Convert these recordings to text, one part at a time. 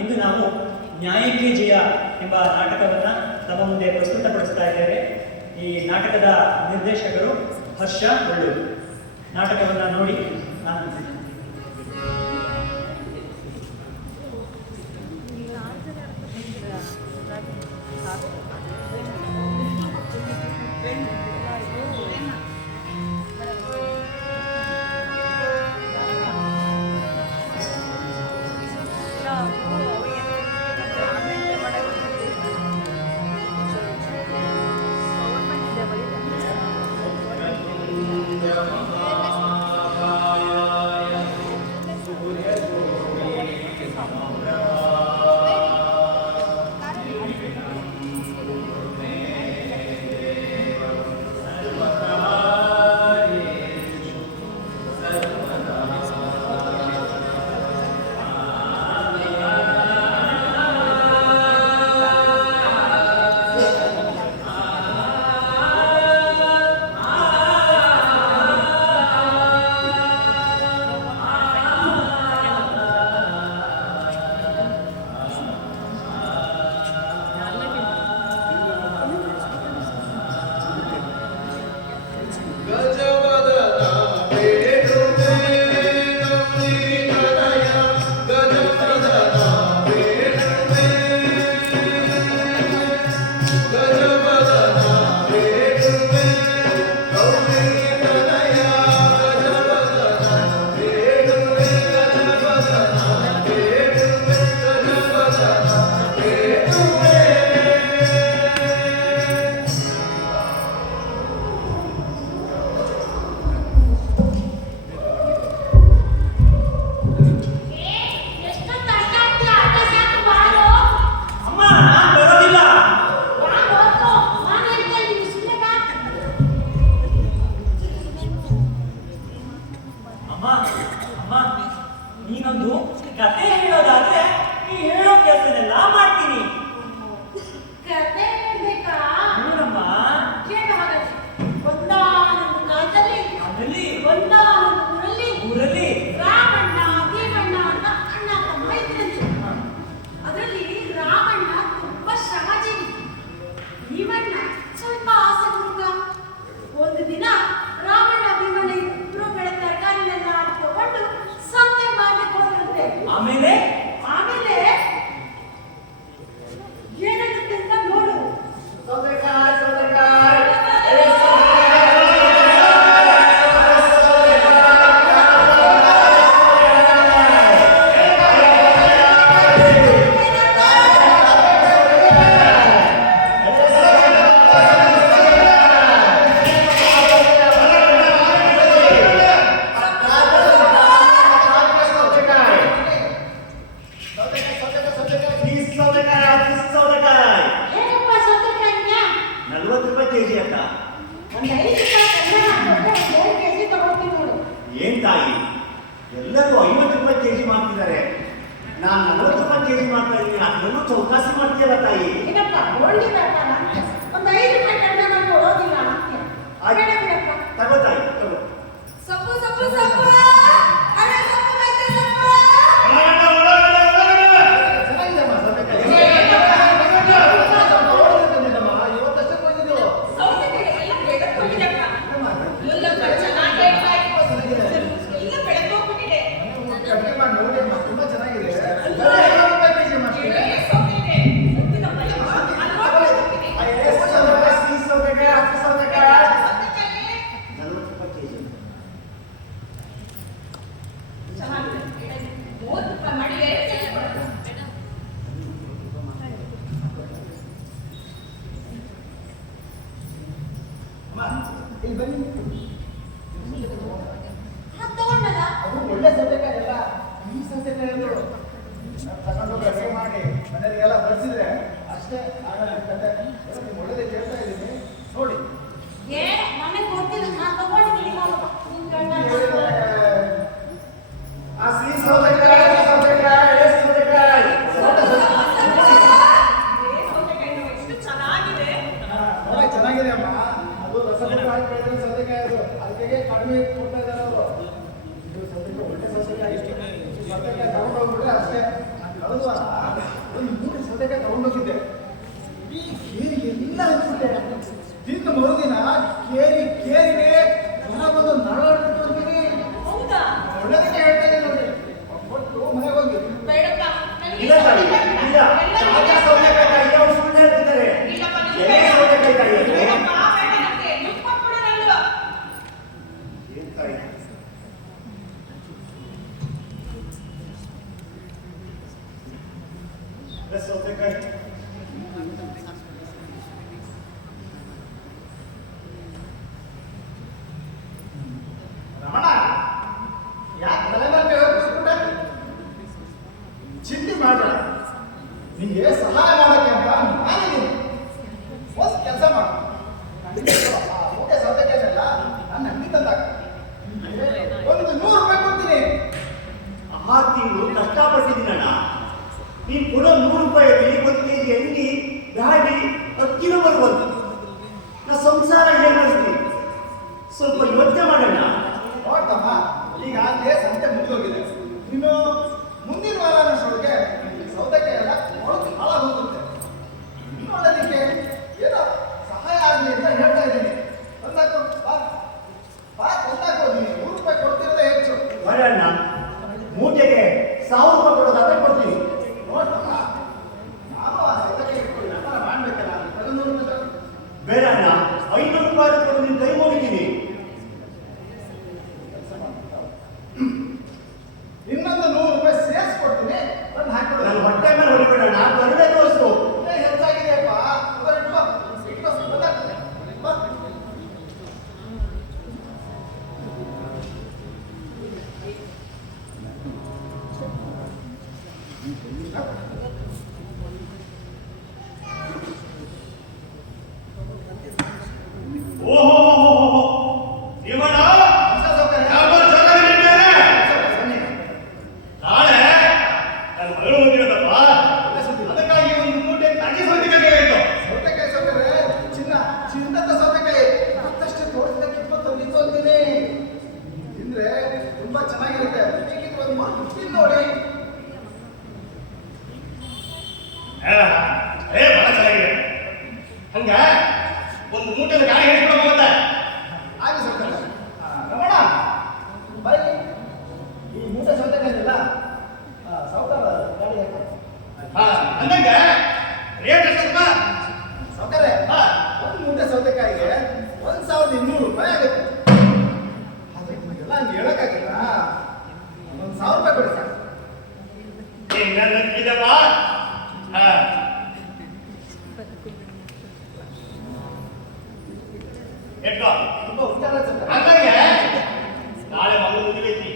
ಇಂದು ನಾವು ನ್ಯಾಯಕ್ಕೆ ಜಯ ಎಂಬ ನಾಟಕವನ್ನು ತಮ್ಮ ಮುಂದೆ ಪ್ರಸ್ತುತಪಡಿಸ್ತಾ ಇದ್ದೇವೆ. ಈ ನಾಟಕದ ನಿರ್ದೇಶಕರು ಹರ್ಷ ಒಳ್ಳೂರು. ನಾಟಕವನ್ನು ನೋಡಿ ನಾನು ನೀನೊಂದು ಕತೆ ಹೇಳೋದಾದ್ರೆ ನೀ ಹೇಳೋ ಕೆಲಸನೆಲ್ಲ ಮಾಡ್ತೀನಿ. ಕತೆ ಹೇಳ್ಬೇಕಾ? ನೋಡಮ್ಮ, ಕೇಳು ಹಾಗಾದ್ರೆ. ಒಂದಾನೊಂದು ಕಾಲದಲ್ಲಿ ಒಂದಾನೊಂದು ಊರಲ್ಲಿ ರಾಮಣ್ಣ ಭೀಮಣ್ಣ ಅಂತ ಅಣ್ಣ ತಮ್ಮ ಇದ್ರಂತೆ. ಅದರಲ್ಲಿ ರಾಮಣ್ಣ ತುಂಬಾ ಶ್ರಮಜೀವಿ, ಭೀಮಣ್ಣ ಸ್ವಲ್ಪ ಆಸೆ ಹುಡುಗ. ಒಂದು ದಿನ ರಾಮಣ್ಣ ಭೀಮಣ್ಣ ಇಬ್ರು ಬೆಳೆ ತರಕಾರಿನೆಲ್ಲ ತಗೊಂಡು ಸಂತೆ ಮಾಡ್ಲಿಕ್ಕೆ ಹೋದ್ರಂತೆ. ಆಮೇಲೆ ಏನಾಗುತ್ತೆ ಅಂತ ನೋಡು. ಏನ್ ತಾಯಿ, ಎಲ್ಲರೂ 50 ರೂಪಾಯಿ ಕೆಜಿ ಮಾಡ್ತಿದ್ದಾರೆ, ನಾನು 40 ರೂಪಾಯಿ ಕೆಜಿ ಮಾಡ್ತಾ ಇದ್ದೀನಿ. ಅದನ್ನು ಚೌಕಾಸಿ ಮಾಡ್ತೀಯಲ್ಲ ತಾಯಿ. ಒಂದು 5 ರೂಪಾಯಿ ಕಡಿಮೆ ಮಾಡಿ ಕೊಡೋದಿಲ್ಲ. ತಗೋ ತಾಯಿ, ತಗೋ. ಸೊಪ್ಪು ಸೊಪ್ಪು ಸೊಪ್ಪು ಅರೆ ಸೊಪ್ಪು ಮತ್ತೆ ಸೊಪ್ಪು. ಇಲ್ಲಿ ಬನ್ನಿ. ಅದು ಒಳ್ಳೆ ಸೌತೆಕಾಯಿ ಎಲ್ಲ ಈ ಸೌತೆಕಾಯಿ ತಗೊಂಡೋಗಿ ಅಡುಗೆ ಮಾಡಿ ಮನೆಯವರಿಗೆಲ್ಲ ಬಡಿಸಿದ್ರೆ ಅಷ್ಟೇ ಆಗಲ್ಲ ಕತೆ. ನಿಮ್ಗೆ ಒಳ್ಳೆದೇ ಕೇಳ್ತಾ ಇದ್ದೀನಿ ನೋಡಿ. ನನಗೆ ಗೊತ್ತಿಲ್ಲ, ನಾನು ತಗೊಂಡಿದ್ದೀನಿ. ಆ ಸಿಹಿ ಸೌತೆಕಾಯಿ ಚೆನ್ನಾಗಿದೆ ಅಮ್ಮ. ಅದು ರಸಗೊಬ್ಬರ ಬೆಳೆದ ಸೌತೆಕಾಯಿ, ಅದಕ್ಕೆ ಕಡಿಮೆ ಕೊಡ್ತಾ ಇದ್ದಾರೆ ಅವರು. ಇದು ಸೌತೆಕಾಯಿ ಒಳ್ಳೆ ಸೌತೆಕಾಯಿ, ಸೌತೆಕಾಯಿ ತಗೊಂಡು ಹೋಗ್ಬಿಟ್ರೆ ಅಷ್ಟೇ. ಹೌದು ಇಲ್ಲ ತಾಯಿ, ಇಲ್ಲ. ತಾಜಾ ಸೌತೆಕಾಯಿ ತಾಯಿ, ಅವ್ರು ಸುಳ್ಳು ಹೇಳ್ತಿದ್ದಾರೆ. ಎಲೆ ಸೌತೆಕಾಯಿ ತಾಯಿ ಅದು. ಏನ್ ತಾಯಿ? ಎಲೆ ಸೌತೆಕಾಯಿ. ರಮಣ, ಯಾಕೆ ತಲೆ ಮೇಲೆ ಹೋಗ್ಬಿಟ್ಟ? ಚಿಂತೆ ಮಾಡಬೇಡ. ನಿಂಗೆ ಸಹಾಯ ಮಾಡೋಕೆ ಅಂತ ನಾನಿದ್ದೀನಿ. ಒಂದು ಕೆಲಸ ಮಾಡು. ಊಟ ಸೌತೆಕಾಯಿನೆಲ್ಲ ನನ್ನ ಅಂಗಡಿ ತಂದಾಗ ಒಂದು 100 ರೂಪಾಯಿ ಕೊಡ್ತೀನಿ. 6 ತಿಂಗಳು ಕಷ್ಟಪಟ್ಟಿದ್ದೀನಣ್ಣ. ನೀನು ಕೊಡೋ 100 ರೂಪಾಯಿಯಲ್ಲಿ 1 ಕೆಜಿ ಎಣ್ಣೆ, ಗಾಡಿ, ಅಕ್ಕಿನೂ ಬರ್ಬೋದು. ನಾ ಸಂಸಾರ ಹೇಗೆ ನಡೆಸ್ತೀನಿ? ಸ್ವಲ್ಪ ಯೋಚನೆ ಮಾಡೋಣ. ನೋಡ್ತಮ್ಮ, ಈಗಾಗಲೇ ಸಂತೆ ಮುಗಿದೋಗಿದೆ. ಇನ್ನು ಮುಂದಿನ ವಾರ ಅನ್ನೋಷ್ಟೊಳಗೆ ಸೌತೆಕಾಯಿ ಎಲ್ಲ ಒಳಗೆ ಹಾಳಾಗೋಗುತ್ತೆ. ನೋಡೋದಕ್ಕೆ ಏನೋ ಸಹಾಯ ಆಗಲಿ ಅಂತ ಹೇಳ್ತಾ ಇದ್ದೀನಿ. ಒಂದಾಕು ಬಾ ಬಾ, ಒಂದಾಕು. ನೀನು 100 ರೂಪಾಯಿ ಕೊಡ್ತಿರೋದೇ ಹೆಚ್ಚು. ಬರೋಣ, ಮೂಟೆಗೆ 1000 ರೂಪಾಯಿ ಕೊಡೋದಾದ್ರೆ ಕೊಡ್ತೀನಿ. ನೋಡ್ತಮ್ಮ, ನಾನು ಆ ಸೌತೆಕಾಯಿ ಇಟ್ಕೊಂಡು ವ್ಯಾಪಾರ ಮಾಡ್ಬೇಕಲ್ಲ, ತಗೊಂಡು ಹೋಗ್ಬೇಕು. ಬೇಡ ಅಣ್ಣ, 500 ರೂಪಾಯಿ ಕೊಟ್ಟು ನಿನ್ನ ಕೈ ಮುಗಿತೀನಿ. ಇನ್ನೊಂದು 100 ರೂಪಾಯಿ ಸೇರಿಸ್ಕೊಡ್ತೀನಿ, ಬಂದು ಹಾಕ್ಕೊಡು. ನನ್ನ ಹೊಟ್ಟೆ ಮೇಲೆ ಹೊಡಿಬೇಡಣ್ಣ, ಕರುಣೆ ತೋರಿಸು. ಹೆಚ್ಚಾಗಿದೆಯಪ್ಪ, ಇಟ್ಕೋ ಇಟ್ಕೋ, ಬಂದಾಕು. ಬಾ. ಸೌತೆಕಾಯಿ ಸೌಕರ್ಯ ಚಿನ್ನದ ಸೌತೆಕಾಯಿ ಮತ್ತಷ್ಟೇ ತೋರಿಸ್ಲಿಕ್ಕೆ 20 ಅಂತೀನಿ. ತಿಂದ್ರೆ ತುಂಬಾ ಚೆನ್ನಾಗಿರುತ್ತೆ. ಬೇಕಿದ್ರೆ ಒಂದು ಮಾತು ತಿಂದು ನೋಡಿ. ಬಹಳ ಚೆನ್ನಾಗಿದೆ. ಹಂಗ ಒಂದು ಮೂಟದ ಗಾಳಿ ಹಿಡಿಸ್ಕೊಂಡು ಹೋಗುತ್ತೆ. ಆಗಿ ಸೌಕರ್ಯ. ರಮಣ, ಬರೀ ಈ ಮೂಟೆ ಸೌತೆಕಾಯಿ ಇದೆಯಲ್ಲ, ಸೌಕರ್ಯ ಗಾಡಿ ಹಾಕಿ. ಅಂದಂಗ ರೇಟ್ ಎಷ್ಟಪ್ಪ? ಸೌಕರ್ಯ, ಒಂದು ಮೂಟೆ ಸೌತೆಕಾಯಿಗೆ 1200 ರೂಪಾಯಿ ಆಗುತ್ತೆ. ಆದ್ರೆ ನಿಮಗೆಲ್ಲ ಹಂಗೆ ಹೇಳಕ್ಕಾಗಿಲ್ಲ. 1000 ರೂಪಾಯಿ ಕೊಡಿ ಸರ್. ನಂಬಿದಪ್ಪ. ಎಷ್ಟೋ ತುಂಬಾ ಉಪಚಾರ ಸರ್. ಅಂದಂಗೆ ನಾಳೆ ಮಗಳು ಮುಗಿದೈತಿ.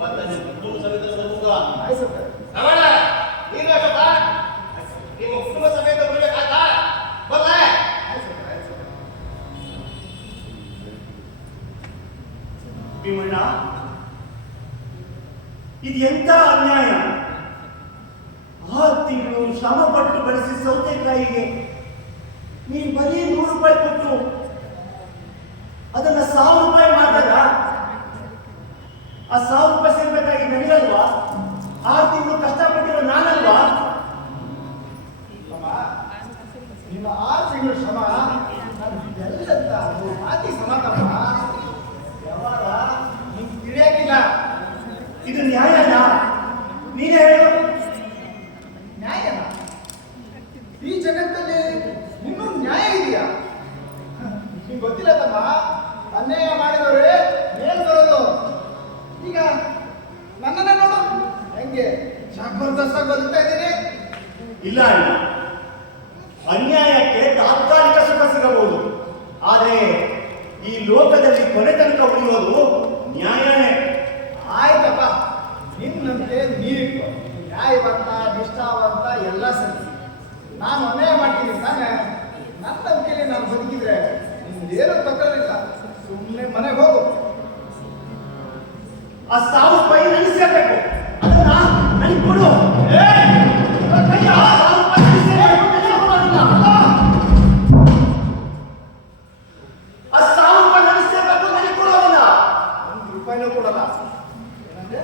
ಮತ್ತೆ ನಿಮ್ಮ ಕುಟುಂಬ ಸಮೇತ ಬರುವುದು. ಆಯ್ತು ಸೌಕರ್ಯ. ರಮಣ, ನೀನು ಎಷ್ಟಪ್ಪ? ನಿಮ್ಮ ಕುಟುಂಬ ಸಮೇತ ಬರ್ಬೇಕಾತ ಬಲ್ಲ. ಆಯ್ತು ಸೌಕರ್ಯ, ಆಯ್ತು ಸೌಕರ್ಯ. ಭೀಮಣ್ಣ, ಇದು ಎಂತ ಅನ್ಯಾಯ? 6 ತಿಂಗಳು ಶ್ರಮ ಪಟ್ಟು ಬೆಳೆಸಿ ಸೌತೆಕಾಯಿಗೆ ನೀನು ಬರೀ 100 ರೂಪಾಯಿ ಕೊಟ್ಟು ಅದನ್ನ 1000 ರೂಪಾಯಿ ಮಾಡಿದಾಗ ಆ 1000 ರೂಪಾಯಿ ಸಿಗ್ಬೇಕಾಗಿ ನನಗಲ್ವಾ? 6 ತಿಂಗಳು ಕಷ್ಟಪಟ್ಟಿರೋ ನಾನಲ್ವಾ? ಅಮ್ಮ, ನಿಮ್ಮ 6 ತಿಂಗಳು ಶ್ರಮ ಎಲ್ಲಂತ ಅದು ಮಾತಿ ಸಮಾತಮ್ಮ. ವ್ಯವಹಾರ ನಿಮ್ಗೆ ತಿಳಿಯಾಗಿಲ್ಲ. ಇದು ನ್ಯಾಯನಾ? ನೀನೇ ಹೇಳು. ನ್ಯಾಯನ? ಈ ಜಗತ್ತಲ್ಲಿ ಇನ್ನೂ ನ್ಯಾಯ ಇದೆಯಾ? ನಿಮ್ಗೆ ಗೊತ್ತಿಲ್ಲ ತಮ್ಮ, ಅನ್ಯಾಯ ಮಾಡಿದವ್ರೆ ಮೇಲ್ ಬರೋದು. ಈಗ ನನ್ನನ್ನ ನೋಡು, ಹೆಂಗೆ ಜಬರ್ದಸ್ತಾಗಿ ಬದುಕ್ತಾ ಇದ್ದೀನಿ. ಇಲ್ಲ ಅಣ್ಣ, ಅನ್ಯಾಯಕ್ಕೆ ತಾತ್ಕಾಲಿಕ ಸುಖ ಸಿಗಬಹುದು, ಆದರೆ ಈ ಲೋಕದಲ್ಲಿ ಕೊನೆ ತನಕ ಉಳಿಯೋದು ನ್ಯಾಯನೇ. ಆಯ್ತಪ್ಪ, ನಿನ್ನಂತೆ ನೀರಿಟ್ಟು ನ್ಯಾಯವಂತ ನಿಷ್ಠಾವಂತ ಎಲ್ಲ ಸರಿ. ನಾನು ಅನ್ಯಾಯ ಮಾಡ್ತೀನಿ ತಾನೆ. ನನ್ನ ನಂಬಿಕೆಯಲ್ಲಿ ನಾನು ಬದುಕಿದ್ರೆ ನಿಮ್ದೇನೂ ತಗೊಳ್ಳಿಲ್ಲ. ಸುಮ್ಮನೆ ಮನೆಗೆ ಹೋಗು. ಆ 1000 ರೂಪಾಯಿ ನನಗೆ ಸೇರ್ಬೇಕು, ಅದನ್ನ ನನಗೆ ಕೊಡು. ಕೈಯ 1000 ರೂಪಾಯಿ ನನಗೆ ಸೇರ್ಬೇಕು, ನನಗೆ ಕೊಡೋದಿಲ್ಲ. ಆ 1000 ರೂಪಾಯಿ ನನಗೆ ಸೇರ್ಬೇಕು, ನನಗೆ ಕೊಡೋದಿಲ್ಲ. 1 ರೂಪಾಯಿನೂ ಕೊಡಲ್ಲ. ಏನಂದ್ರೆ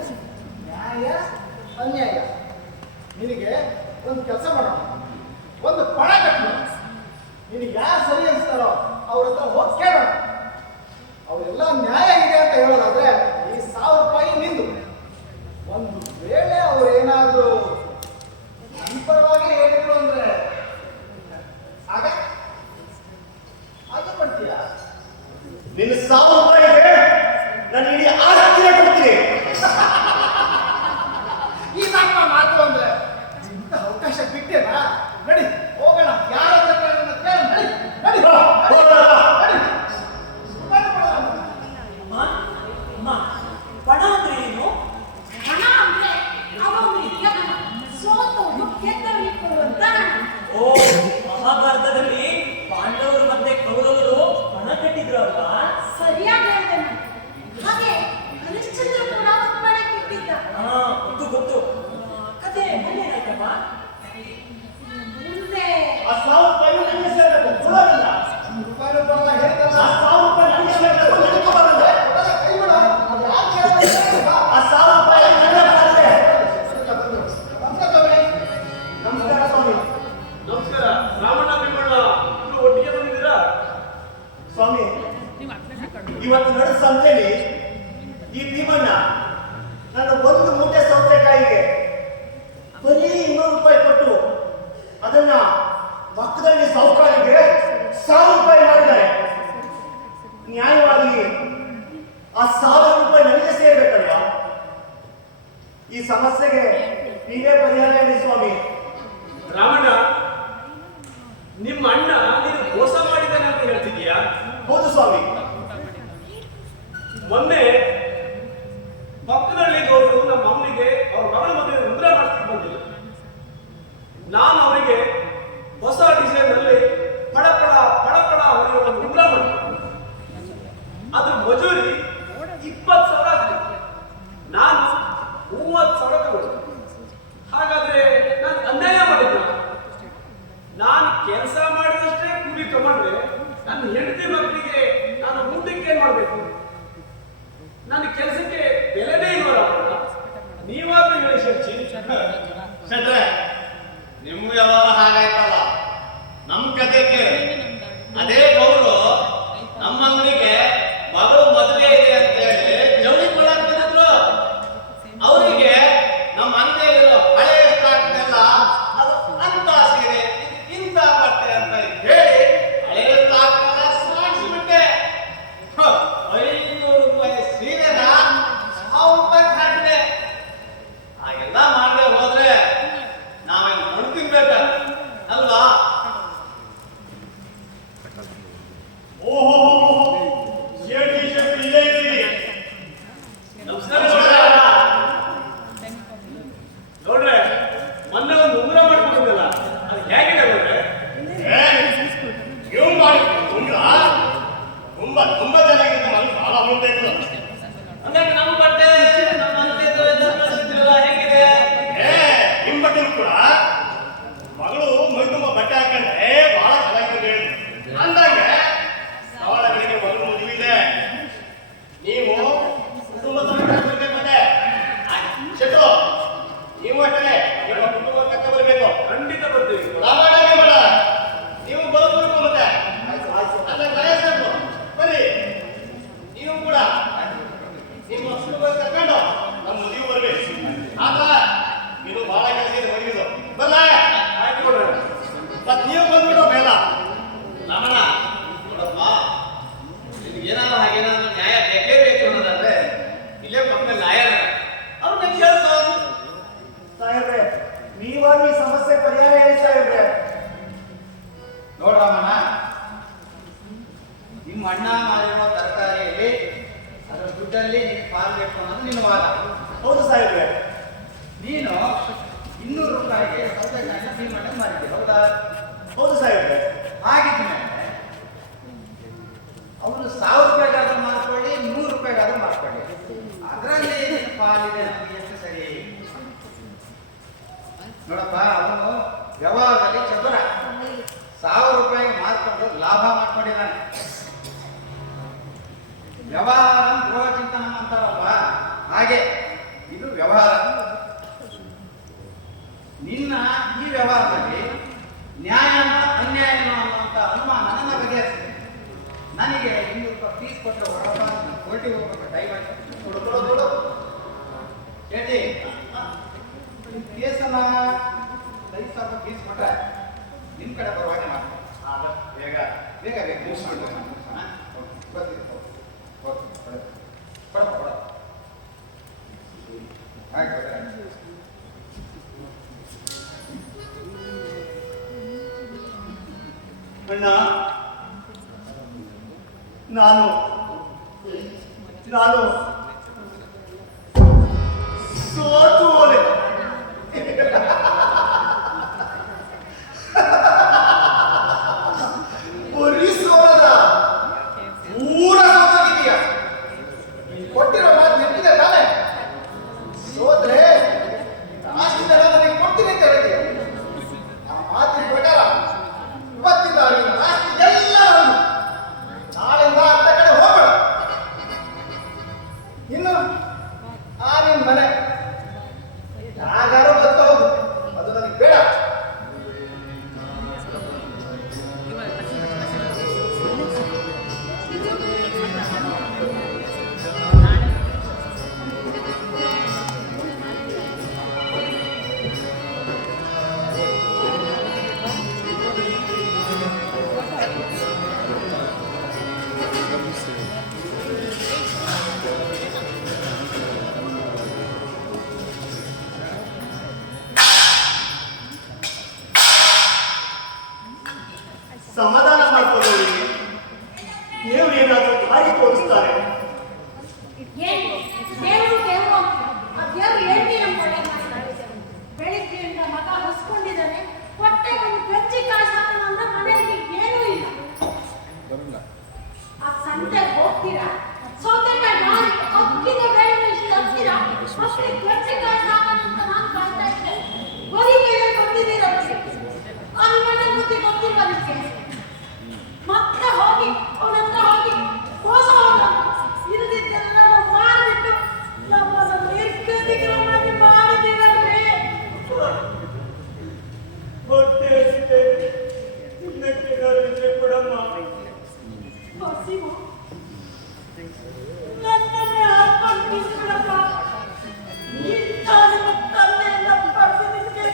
ನ್ಯಾಯ ಅನ್ಯಾಯ. ನಿನಗೆ ಒಂದು ಕೆಲಸ ಮಾಡೋಣ, ಒಂದು ಪಣ ಕಟ್ಟೋಣ. ನಿನಗೆ ಯಾರು ಸರಿ ಅನಿಸ್ತಾರೋ ಅವ್ರ ಹತ್ರ ಹೋಗಿ ಕೇಳೋಣ. ಅವರೆಲ್ಲ ನ್ಯಾಯ ಇದೆ ಅಂತ ಹೇಳೋದಾದ್ರೆ ಈ 1000 ರೂಪಾಯಿ ನಿಂದು. ಒಂದು ವೇಳೆ ಅವ್ರು ಏನಾದರೂ ಮಾತು ಅಂದ್ರೆ ಇಂಥ ಅವಕಾಶ ಬಿಟ್ಟೇನಾ? ನಡಿ ಹೋಗೋಣ. ಯಾರ ಹತ್ರ ಕೇಳೋಣ? ಕೇಳೋಣ. ನಡಿ ನಡಿ ನಡಿ. ಸುಮ್ಮನೆ ಕೊಡೋಣ. ಅಮ್ಮ ಅಮ್ಮ ಪಣ ಅಂದ್ರೆ ಏನು? ಹಣ ಅಂದ್ರೆ ಅವನು ಯಜ್ಞ ಸೋತವನು ಗೆದ್ದವನಿಗೆ ಕೊಡುವಂತ ಹಣ. ಓ, ಮಹಾಭಾರತದಲ್ಲಿ ಪಾಂಡವರು ಮತ್ತೆ ಕೌರವರು ಪಣ ಕಟ್ಟಿದ್ರು ಅಲ್ವಾ? ಸರಿಯಾಗಿ ಹೇಳ್ದೆ ನಾನು. ಹಾಗೆ ಹರಿಶ್ಚಂದ್ರ ಕೂಡ ಒಪ್ಪಣೆ ಕೊಟ್ಟಿದ್ದ. ಹಾ, ಗೊತ್ತು ಗೊತ್ತು. ಕತೆ ಮುಂದೇನಾಯ್ತಪ್ಪ? ಮುಂದೆ ಆ 1000 ರೂಪಾಯಿ ನನಗೆ ಸೇರಬೇಕು, ಕೊಡೋದಿಲ್ಲ. ರೂಪಾಯಿ ಬರಲ್ಲ ಹೇಳ್ತಲ್ಲ. ಆ 1000 ರೂಪಾಯಿ ನನಗೆ ಸೇರಬೇಕು, ನಿನಗೆ ಬರಲ್ಲ. ಕೊಡಲ್ಲ, ಕೈ ಬಿಡು. ಅದು ಯಾಕೆ ಹೇಳ್ತಾ ಆ 1000 ರೂಪಾಯಿ ನನಗೆ ಬರಲ್ಲ. ನಮಸ್ಕಾರ ಸ್ವಾಮಿ. ನಮಸ್ಕಾರ. ರಾಮಣ್ಣ ಭೀಮಣ್ಣ ಇಬ್ರು ಒಟ್ಟಿಗೆ ಬಂದಿದ್ದೀರಾ? ಸ್ವಾಮಿ, ಇವತ್ತು ನಡೆದ ಸಂತೆಯಲ್ಲಿ ಈ ಭೀಮಣ್ಣ ನನ್ನ ಒಂದು ಮೂಟೆ ಸೌತೆಕಾಯಿಗೆ ಬರೀ 200 ರೂಪಾಯಿ ಕೊಟ್ಟು ಅದನ್ನ ಪಕ್ಕದಲ್ಲಿ ಸೌಕಾರಿಗೆ 1000 ರೂಪಾಯಿ ಮಾಡಿದ್ದಾರೆ. ನ್ಯಾಯವಾಗಿ ಆ 1000 ರೂಪಾಯಿ ನನಗೆ ಸೇರ್ಬೇಕಲ್ವಾ? ಈ ಸಮಸ್ಯೆಗೆ ನೀವೇ ಪರಿಹಾರ ಹೇಳಿ ಸ್ವಾಮಿ. ರಾಮಣ್ಣ, ನಿಮ್ಮ ಅಣ್ಣ ನೀನು ಮೋಸ ಮಾಡಿದ್ದಾನೆ ಅಂತ ಹೇಳ್ತಿದೀಯಾ? ಹೌದು ಸ್ವಾಮಿ. ಮೊನ್ನೆ ಪಕ್ಕದಲ್ಲಿ ಗೌಡರು ನಮ್ಮ ಅಮ್ಮನಿಗೆ ಅವ್ರ ಮಗಳ ಮದುವೆ ಉಂಗುರ ಮಾಡಿಸ್ಕೊಂಡು ಬಂದಿಲ್ಲ. ನಾನು ಅವರಿಗೆ ಹೊಸ ಡಿಸೈನ್ ನಲ್ಲಿ ಪಡಪಡ ಪಡಪಡ ಹೊಡೆಯುವ ಒಂದು ಉಂಗುರ ಮಾಡಿದ್ದೆ. ಅದ್ರ ಮಜೂರಿ 20,000 ಆಗ್ತದೆ. ನಾನು 30,000 ತಗೊಂಡೆ. ಹಾಗಾದ್ರೆ ನಾನು ಅನ್ಯಾಯ ಮಾಡಿದ್ದ? ನಾನು ಕೆಲಸ ಮಾಡಿದಷ್ಟೇ ಕೂಲಿ ತಗೊಂಡ್ರೆ ನನ್ನ ಹೆಂಡತಿ ಮಕ್ಕಳಿಗೆ ನಾನು ಊಟಕ್ಕೆ ಏನ್ ಮಾಡ್ಬೇಕು? ನನ್ನ ಕೆಲಸಕ್ಕೆ ಬೆಲೆನೇ ಇಲ್ವಲ್ಲ. ನೀವಾದ್ರೂ ಹೇಳಿ ಶೆಟ್ಟಿ. ಶೆಟ್ರೆ, ನಿಮ್ಮ ವ್ಯವಹಾರ ಹಾಗಾಯ್ತಲ್ಲ. ನಮ್ ಕತೆ ಕೇಳಿ. ಅದೇ ಗೌರು ನಮ್ಮ ಅಂಗಡಿಗೆ ಮಗಳು ಮದುವೆ ಇದೆ ಅಂತ ಹೇಳಿ ಜವಳಿ ಕೊಡಕ್ ಬಂದಿದ್ರು. ಅವರಿಗೆ ನಮ್ಮ ಅಂಗಡಿಯಲ್ಲಿರೋ ಹಳೆ ಸ್ಟಾಕ್ನೆಲ್ಲ ಅದು ಅಂತ ಸೀರೆ, ಇಂಥ ಬಟ್ಟೆ ಅಂತ ಹೇಳಿ ಹಳೆ ಸ್ಟಾಕ್ನೆಲ್ಲ ಸಾಗಿಸ್ಬಿಟ್ಟೆ. 500 ರೂಪಾಯಿ ಸೀರೆನ 1000 ರೂಪಾಯಿ ಹಾಕಿದೆ. ಹಾಗೆಲ್ಲ ಮಾಡದೆ ಹೋದ್ರೆ ನಾವೇನು ಮಣ್ಣು ತಿನ್ಬೇಕ ಅಲ್ವಾ? ಓಹೋ, ಶೆಟ್ಟಿ ಇಲ್ಲೇ ಇದ್ದೀರಿ. ನಮಸ್ಕಾರ ನೋಡ್ರೆ. ಮೊನ್ನೆ ಒಂದು ಉಂಗುರ ಮಾಡ್ಕೊಂಡಿದ್ದಲ್ಲ, ಅದು ಹೇಗಿದೆ ನೋಡ್ರೆ? ನೀವು ಮಾಡಿ ತುಂಬಾ ಚೆನ್ನಾಗಿದೆ. ಮನೆ ಬಹಳ ಮುಂದೆ ಇತ್ತು. ಅಂದ್ರೆ ನಮ್ಮ ಬಟ್ಟೆ ನಮ್ಮ ಅಂತೆ ಕಳಿಸಿದ್ರಲ್ಲ, ಹೇಗಿದೆ? ನಿಮ್ ಬಟ್ಟೆನೂ ಕೂಡ ಮಗಳು ಮೈ ತುಂಬ ಬಟ್ಟೆ ಹಾಕೊಂಡ್ರೆ ಬಹಳ ಚೆನ್ನಾಗಿದೆ ಅಂದಂಗೆ ಅವಳಗಳಿಗೆ ಮಗಳು ಮದುವೆ ಇದೆ. ನೀವು ಕುಟುಂಬ ಸಮೇತ ಬರ್ಬೇಕು. ಮತ್ತೆ ಶೆಟ್ಟು, ನೀವು ಅಷ್ಟೇ ನಿಮ್ಮ ಕುಟುಂಬ ಕಕ್ಕ ಬರಬೇಕು. ಖಂಡಿತ ಬರ್ತೀವಿ. ರಾಮಾಯಣ ಮಾಡ ನೀವು ಬರಬೇಕು. ಮತ್ತೆ ಅಲ್ಲ ಗಣೇಶರು ಬನ್ನಿ. ನೀವು ಕೂಡ ನಿಮ್ಮ ಕುಟುಂಬ ಕರ್ಕೊಂಡು ನಮ್ಮ ಮದುವೆ ಬರ್ಬೇಕು. ಆದ್ರ ಇದು ಬಹಳ ಕೆಲಸ ಇದೆ ಮದುವೆದು. ಬಲ್ಲ ಆಯ್ತು ಕೊಡ್ರೆ. ಮತ್ ನೀವು ಬಂದ್ಬಿಡೋ ಬೇಡ. ರಮಣ ನೋಡಪ್ಪ, ನಿಮ್ಗೆ ಏನಾದ್ರು ಹಾಗೇನಾದ್ರು ನ್ಯಾಯ ಬೇಕೇ ಬೇಕು ಅನ್ನೋದಾದ್ರೆ ಇಲ್ಲೇ ಪಕ್ಕದಲ್ಲಿ ಲಾಯರ್ ಅವ್ರನ್ನ ಕೇಳ್ಕೊ. ಸಾಹೇಬ್ರೆ, ನೀವಾಗಿ ಈ ಸಮಸ್ಯೆ ಪರಿಹಾರ ಹೇಳಿ ಸಾಹೇಬ್ರೆ. ನೋಡ್ರಮ್ಮಣ್ಣ, ನಿಮ್ಮ ಅಣ್ಣ ಮಾಡಿರೋ ತರಕಾರಿಯಲ್ಲಿ ಅದರ ದುಡ್ಡಲ್ಲಿ ನೀನು ಪಾಲು ಬೇಕು ಅನ್ನೋದು ನಿನ್ನ ವಾದ. ಹೌದು ಸಾಹೇಬ್ರೆ. ನೀನು 200 ರೂಪಾಯಿಗೆ ಸೌತೆಕಾಯಿನ ಭೀಮಣ್ಣ ಮಾರಿದ್ದೆ, ಹೌದಾ? ಹೌದು ಸಾಹೇಬ್ರೆ. ಹಾಗಿದ್ಮೇಲೆ ಅವನು 1000 ರೂಪಾಯಿಗಾದ್ರೂ ಮಾಡ್ಕೊಳ್ಳಿ, 100 ರೂಪಾಯಿಗಾದ್ರೂ ಮಾಡ್ಕೊಳ್ಳಿ, ಅದರಲ್ಲಿ ನಿನ್ನ ಪಾಲಿದೆ ನಮಗೆ ಎಷ್ಟು ಸರಿ? ನೋಡಪ್ಪ, ಅವನು ವ್ಯವಹಾರದಲ್ಲಿ ಚತುರ. 1000 ರೂಪಾಯಿಗೆ ಮಾರ್ಕೊಂಡು ಲಾಭ ಮಾಡ್ಕೊಂಡಿದ್ದಾನೆ. ವ್ಯವಹಾರ ಗೃಹ ಚಿಂತನ ಅಂತಾರಲ್ವ, ಹಾಗೆ ಇದು ವ್ಯವಹಾರ. ನಿನ್ನ ಈ ವ್ಯವಹಾರದಲ್ಲಿ ನ್ಯಾಯನ ಅನ್ಯಾಯನ ಅನ್ನುವಂಥ ಅನುಮಾನ ನನ್ನ ಬಗೆಹರಿಸಿದೆ. ನನಗೆ 200 ರೂಪಾಯಿ ಫೀಸ್ ಕೊಟ್ಟರೆ ಹೊರಬ ಕೋರ್ಟಿಗೆ ಹೋಗ್ಬೇಕು. ಟೈಮ್ ಆಯ್ತು. ಕೊಡು. ಶೆಟ್ಟಿ, ಈ ಕೇಸನ್ನ 5,000 ಫೀಸ್ ಕೊಟ್ಟರೆ ನಿನ್ನ ಕಡೆ ಬರುವಾಗೆ ಮಾಡ್ತೀನಿ. ಬೇಗ ಮುಗಿಸ್ಬಿಡ್ಬೇಕು. ಬರ್ತೀನಿ. ಕೊಡ. ಆಯ್ತು. ಅಣ್ಣ, ನಾನು ಸೋತು ಹೋದೆ. ಬರೀ ಸೋಲದ ಪೂರ ಸೋತಾಗಿದೀಯ. ನೀನ್ ಕೊಟ್ಟಿರೋ ಮಾತು ನೆಟ್ಟಿದೆ ತಾನೆ? ಸೋತ್ರೆ ಲಾಸ್ಟ್ ಜನ ನನಗೆ ಕೊಡ್ತೀನಿ ಅಂತ ಹೇಳಿದೆ. ಆ ಮಾತಿನ ಪ್ರಕಾರ ಇವತ್ತಿಂದ ನೀನು ಲಾಸ್ಟ್ ಎಲ್ಲ ನಾನು. ನಾಳೆಯಿಂದ ಅಂತ ಕಡೆ ಹೋಗೋಣ. ಇನ್ನು ಆ ನಿನ್ ಮನೆ ಯಾರು ಬರ್ತಾ ಹೋಗು, ಅದು ನನಗೆ ಬೇಡ. ಸಮಾಧಾನ ಮಾಡ್ಕೊಳ್ಳಿ. ದೇವ್ರು ಏನಾದರೂ ದಾರಿ ತೋರಿಸ್ತಾರೆ. ಏನು ದೇವರು ದೇವರು ಆ ದೇವರು ಹೇಳ್ತಿ ನಮ್ಮ ಒಳ್ಳೆ ಮಾಡ್ತಾರೆ. ಬೆಳಿಗ್ಗೆಯಿಂದ ಮಗ ಹಸ್ಕೊಂಡಿದ್ದಾನೆ, ಹೊಟ್ಟೆ ಒಂದು ಗಜ್ಜಿ ಕಾಸು ಹಾಕೋಣ ಅಂದ್ರೆ ಮನೆಯಲ್ಲಿ ಏನೂ ಇಲ್ಲ. ಆ ಸಂತೆಗೆ ಹೋಗ್ತೀರಾ, ಸೌತೆಕಾಯಿ ಮಾರಿ ಅಕ್ಕಿನ ಬೆಳೆ ಇಷ್ಟು ಹತ್ತೀರಾ, ಮತ್ತೆ ಗಜ್ಜಿ ಕಾಸು ಹಾಕೋಣ ಅಂತ ನಾನು ಕಾಯ್ತಾ ಇದ್ದೆ. ಬರೀ ಕೈಯಲ್ಲಿ ಬಂದಿದ್ದೀರ ಆ ಮನೆ ಬುದ್ಧಿ ಗೊತ್ತಿಲ್ಲ ನಿಮಗೆ. ಮತ್ತೆ ಹೋಗಿ ಅವನ ಹತ್ರ ಹೋಗಿ ಮೋಸ ಹೋದ ಇರದಿದ್ದೆಲ್ಲ ನಾವು ಮಾಡಿಬಿಟ್ಟು ನಮ್ಮನ್ನು ನಿರ್ಗತಿಕರನ್ನಾಗಿ ಮಾಡಿದ್ದೀರಲ್ವೇ? ಹೊಟ್ಟೆ ಹಸಿದೆ, ತಿನ್ನಕ್ಕೇನಾದ್ರು ಇದ್ರೆ ಕೊಡಮ್ಮ. ಹಸಿವ ನನ್ನನ್ನೇ ಹಾಕೊಂಡು ಬಿಸ್ಬಿಡಪ್ಪ. ಇಂಥ ನಿಮ್ಮ ತಂದೆಯಿಂದ ಪಡೆದಿದ್ದಕ್ಕೆ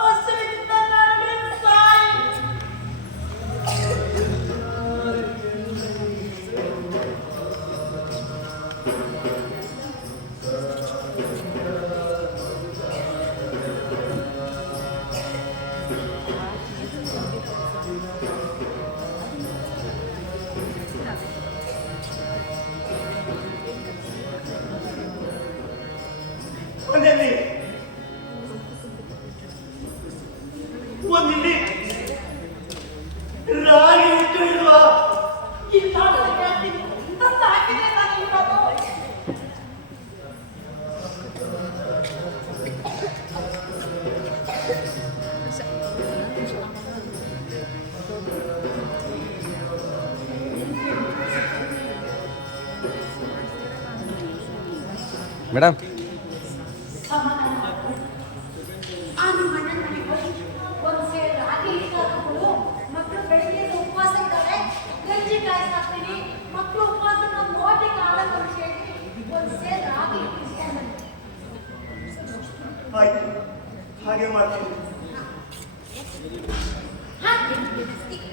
ಹಸಿವಿನಿಂದ ನನಗೆ ಸಾಯಿ. ಒಂದಿಲ್ಲಿ ರಾಗಿ ಇಟ್ಟು ಇಲ್ವಾ? ಇಲ್ಲ ಅಂತ ಹೇಳ್ತೀನಿ. ತಂದು ಹಾಕಿದ್ರೆ ನಾನು ಇರೋದು. ಮೇಡಮ್, ಸಮಾಧಾನ ಮಾಡ್ಕೊಳ್ಳಿ. ಆ ನಿಮ್ಮ ಅಣ್ಣನ ಮನೆಗೆ ಹೋಗಿ ಒಂದು ಸೇರು ರಾಗಿ ಇಟ್ಟಾದ್ರು. ಮಕ್ಕಳು ಬೆಳಿಗ್ಗೆ ಉಪವಾಸ ಇದ್ದಾರೆ, ಗಂಜಿ ಕಾಯಿಸಿ ಹಾಕ್ತೀನಿ. ಮಕ್ಕಳು ಉಪವಾಸ ನಮ್ಮ ನೋಡಿ ಕಾಲ ಹೇಳಿ ಒಂದು ಸೇರು ರಾಗಿ ಇಟ್ಟಿಸ್ಕೊಂಡು ಆಯ್ತು, ಹಾಗೆ ಮಾಡ್ತೀನಿ.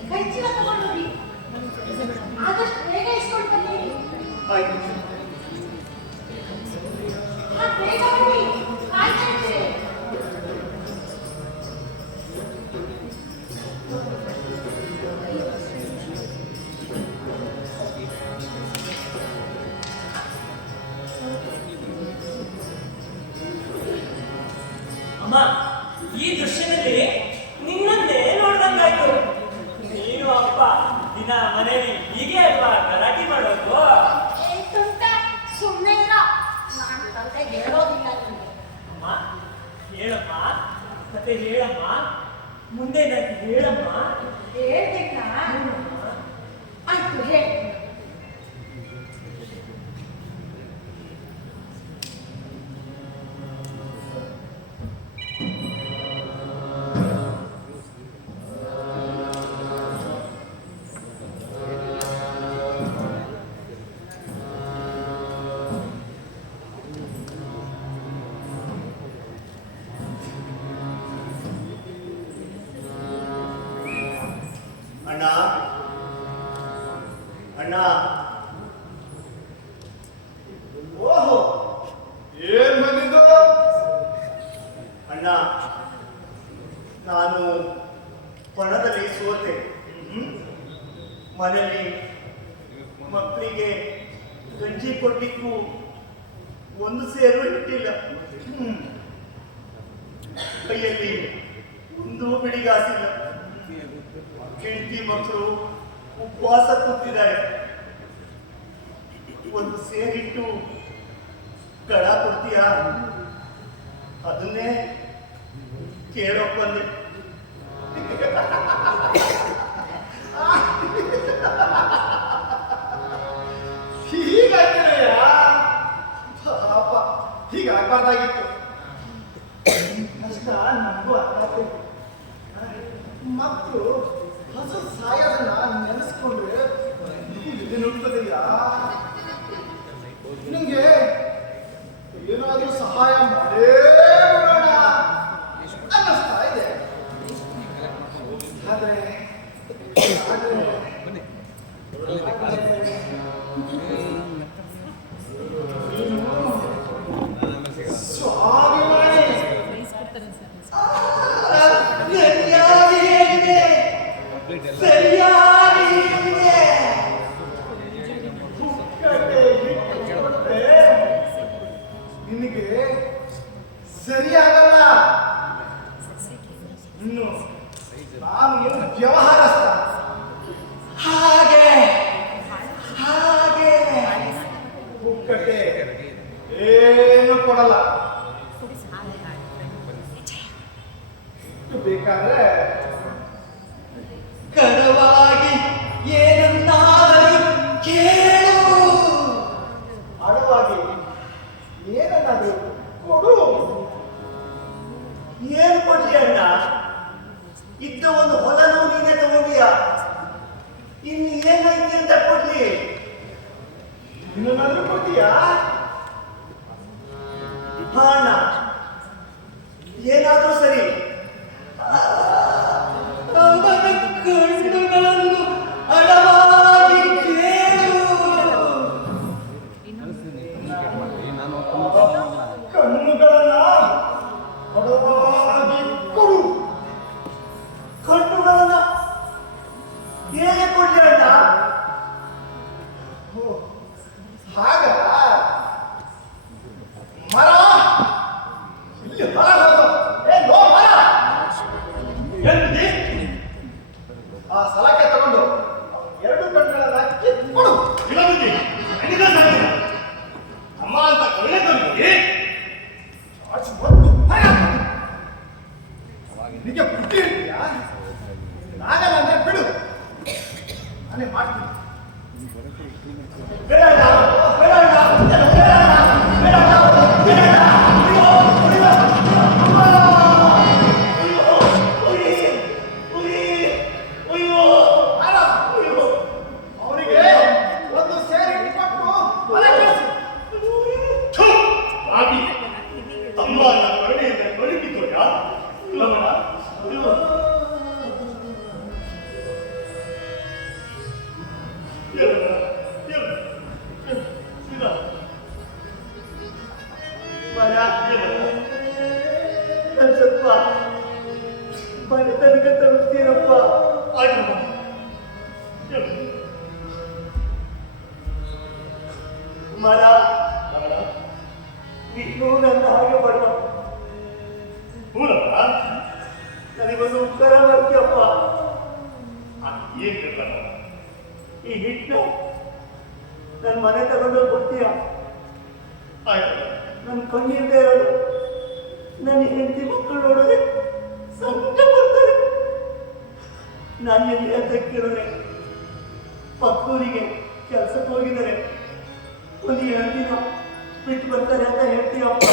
ಕೈ ಚೀಲ ತಗೊಂಡು ಹೋಗಿ ಆದಷ್ಟು ಬೇಗ ಇಸ್ಕೊಂಡು ಬನ್ನಿ. ಆಯ್ತು. ಬೇಗ ಬನ್ನಿ, ಕಾಯ್ತಾ ಇರ್ತೀರಿ. ಅಮ್ಮ, ಈ ದೃಶ್ಯದಲ್ಲಿ ನಿನ್ನನ್ನೇ ನೋಡ್ದಂಗಾಯ್ತು. ನೀನು ಅಪ್ಪ ದಿನ ಮನೆಯಲ್ಲಿ ಹೀಗೆ ಅಲ್ವಾ ಗಲಾಟೆ ಮಾಡೋದು? ಸುಮ್ಮನೆ ಇಲ್ಲ, ನಾನು ತಂದೆ ಹೇಳೋದಿಲ್ಲ ನಿಮಗೆ. ಅಮ್ಮ ಹೇಳಮ್ಮ, ಕತೆ ಹೇಳಮ್ಮ, ಮುಂದೆ ನನಗೆ ಹೇಳಮ್ಮ. ಹೇಳ್ಬೇಕಾ? ಆಯ್ತು ಹೇಳಿ. ಅಣ್ಣ, ಅಣ್ಣ, ಓಹೋ, ಏನ್ ಬಂದಿದ್ದು? ಅಣ್ಣ, ನಾನು ಹೊಣದಲ್ಲಿ ಸೋತೆ. ಮನೆಯಲ್ಲಿ ಮಕ್ಕಳಿಗೆ ಗಂಜಿ ಕೊಡ್ಲಿಕ್ಕೂ ಒಂದು ಸೇರು ಇಟ್ಟಿಲ್ಲ. ಕೈಯಲ್ಲಿ ಒಂದು ಬಿಡಿಗಾಸಿಲ್ಲ. ಹೆಂಡತಿ ಮಕ್ಕಳು ಉಪವಾಸ ಕೂತಿದ್ದಾರೆ. ಒಂದು ಸೇರಿಟ್ಟು ಕಡ ಕೊಡ್ತೀಯಾ? ಅದನ್ನೇ ಕೇಳೋಕ್ ಬಂದೆ. ಹೀಗಾಗ್ತದೆಯ ಪಾಪ, ಹೀಗಾಗಬಾರ್ದಾಗಿತ್ತು. ಕಷ್ಟ ನನಗೂ ಅರ್ಥ ಆಗ್ತೈತಿ. ಮಕ್ಕಳು ಹಸು ಸಾಯೋದನ್ನ ನೆನೆಸ್ಕೊಂಡ್ರೆ ಇದು ನುಗ್ತದೆಯಾ? ನಿಂಗೆ ಏನಾದ್ರೂ ಸಹಾಯ ಮಾಡೇ ಬಿಡೋಣ ಅನ್ನಿಸ್ತಾ ಇದೆ. ಆದ್ರೆ ಸ್ವಾಭಿಮಾನಿ ನಿನಗೆ ಸರಿಯಾಗಲ್ಲ. ಇನ್ನು ನಾನು ಏನು ವ್ಯವಹಾರಸ್ಥ ಹಾಗೆ ಹಾಗೆ ಪುಕ್ಕಟ್ಟೆ ಏನು ಕೊಡಲ್ಲ. ಬೇಕಾದ್ರೆ ಕಡವಾಗಿ ಏನನ್ನಾದರೂ ಕೇಳು. ಅಡವಾಗಿ ಏನನ್ನಾದರೂ ಕೊಡು. ಏನು ಕೊಡ್ಲಿ ಅಣ್ಣ? ಇದ್ದ ಒಂದು ಹೊಲನೂ ನೀನೇ ತಗೊಂಡಿಯ. ಇನ್ನು ಏನೈತಿ ಅಂತ ಕೊಡ್ಲಿ? ಇನ್ನೊಂದಾದ್ರೂ ಕೊಡ್ತೀಯಾ? ಹಾ ಅಣ್ಣ, ಏನಾದ್ರೂ ಸರಿ. ಅವನ ಕಣ್ಣುಗಳನ್ನು ಅಡವಾಗಿ ಕೇಳು. ಕಣ್ಣುಗಳನ್ನ ಅಡವಾಗಿ ಕೊಡು. ಕಣ್ಣುಗಳನ್ನ ಹೇಗೆ ಕೊಡ್ಲಿ ಅಣ್ಣ? ಓ, ಹಾಗ ಮರ ಇಲ್ಲಿ ಮರ ಹೋದು. ಏ ಲೋ ಮರ, ಎಲ್ಲಿ? ಆ ಸಲಕ್ಕೆ ತಗೊಂಡು ಎರಡು ಕಣ್ಣುಗಳನ್ನ ಕಿತ್ಕೊಡು. ಇಲ್ಲದಿದ್ದಿ ನನಗೆ ಸಾಧ್ಯ. ಅಮ್ಮ ಅಂತ ಕರೆಯದಲ್ಲಿ ಆಚೆ ಬಂದು ಮರ ನಿನಗೆ ಬುದ್ಧಿ ಇರ್ತೀಯಾ? ನಾಗಲ್ಲ ಅಂದ್ರೆ ಬಿಡು, ನಾನೇ ಮಾಡ್ತೀನಿ. ಬೇಡ ಅಣ್ಣ, ಬೇಡ ಅಣ್ಣ, ಬೇಡ ಅಣ್ಣ, ಬೇಡ ಅಣ್ಣ, ಬೇಡ ಅಣ್ಣ. ಅಯ್ಯೋ, ಅಯ್ಯೋ, ಅಮ್ಮ. ಅಯ್ಯೋ, ಉರಿ, ಉರಿ, ಅಯ್ಯೋ, ಮರ ಅಯ್ಯೋ. ಅವನಿಗೆ ಒಂದು ಸೇರಿ ಕೊಟ್ಟು ಮನೆ ಕಳಿಸಿ. ಛು, ಪಾಪಿ. ಅಮ್ಮ ಅನ್ನ ಕರುಣೆಯಿಂದ ಕಳುಹಿಸಿದ್ಯಾ? ಲವಣ, ಅಯ್ಯೋ. ಸ್ವಲ್ಪ ಮನೆ ತನಕ ತಲುಪ್ತೀರಪ್ಪ. ಮರ, ನೀನು ನನ್ನ ಹಾಗೆ ಬರುವ ನನಗೊಂದು ಉತ್ತರ ಬರ್ತೀಯಪ್ಪ. ಈ ಹಿಟ್ಟು ನನ್ನ ಮನೆ ತಗೊಂಡೋಗಿ ಕೊಡ್ತೀಯ? ನನ್ನ ಕಣ್ಣಿಂದ ಇರೋದು ನನ್ನ ಹೆಂಡತಿ ಮಕ್ಕಳು ನೋಡಿದ್ರೆ ಸಂಕಟ ಬರ್ತಾರೆ. ನಾನು ಎಲ್ಲಿ ಅಂತ ಕೇಳಿದ್ರೆ ಪಕ್ಕೂರಿಗೆ ಕೆಲಸಕ್ಕೆ ಹೋಗಿದ್ದಾರೆ, ಒಂದು 2 ದಿನ ಬಿಟ್ಟು ಬರ್ತಾರೆ ಅಂತ ಹೇಳ್ತೀಯಪ್ಪ.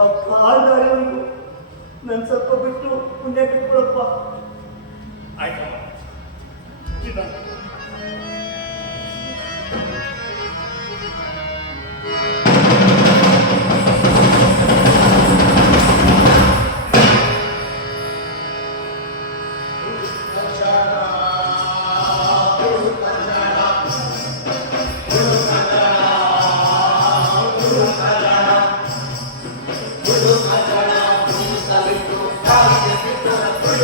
ಆ ಕಾಲ್ದಾರಿವರೆಗೂ ನನ್ನ ಸ್ವಲ್ಪ ಬಿಟ್ಟು ಮುಂದೆ ಬಿಟ್ಕೊಳಪ್ಪ. ಆಯ್ತಮ್ಮ. Thank you.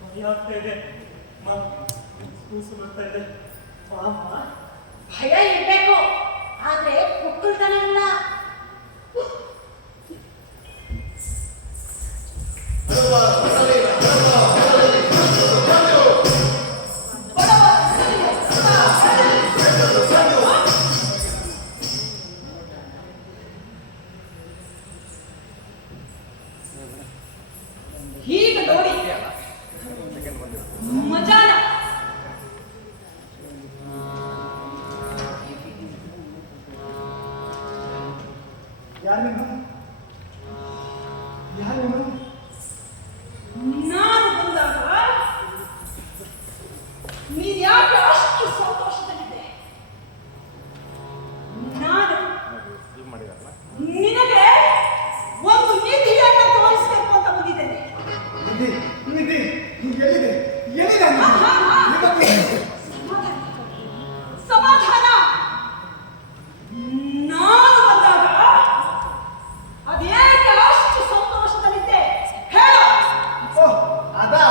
ಭಯ ಆಗ್ತಾ ಇದೆ. ಕೂಸು ಬರ್ತಾ ಇದೆ. ಅಮ್ಮ ಭಯ ಇರ್ಬೇಕು, ಆದ್ರೆ ಕುಕ್ಕಳ್ತನ ಅಲ್ಲ. ಹೀಗೆ ನೋಡಿ ಮಜಾನ. ಯಾರು ನಾನು ಬಂದಾಗ ನೀನ್ ಯಾಕೆ ಅಷ್ಟು ಸಂತೋಷದಲ್ಲಿದ್ದೆ? ನಾನು ನಿನಗೆ ಒಂದು ನಿಧಿಯನ್ನು ತೋರಿಸಬೇಕು ಅಂತ ಬಂದಿದ್ದೇನೆ. ನಿಧಿ ಎಲ್ಲಿದೆ ಎಲ್ಲಿದೆ ಸಮಾಧಾನ. ನಾನು ಬಂದಾಗ ಅದೇಕೆ ಅಷ್ಟು ಸಂತೋಷದಲ್ಲಿದ್ದೆ ಹೇಳು. ಅದಾ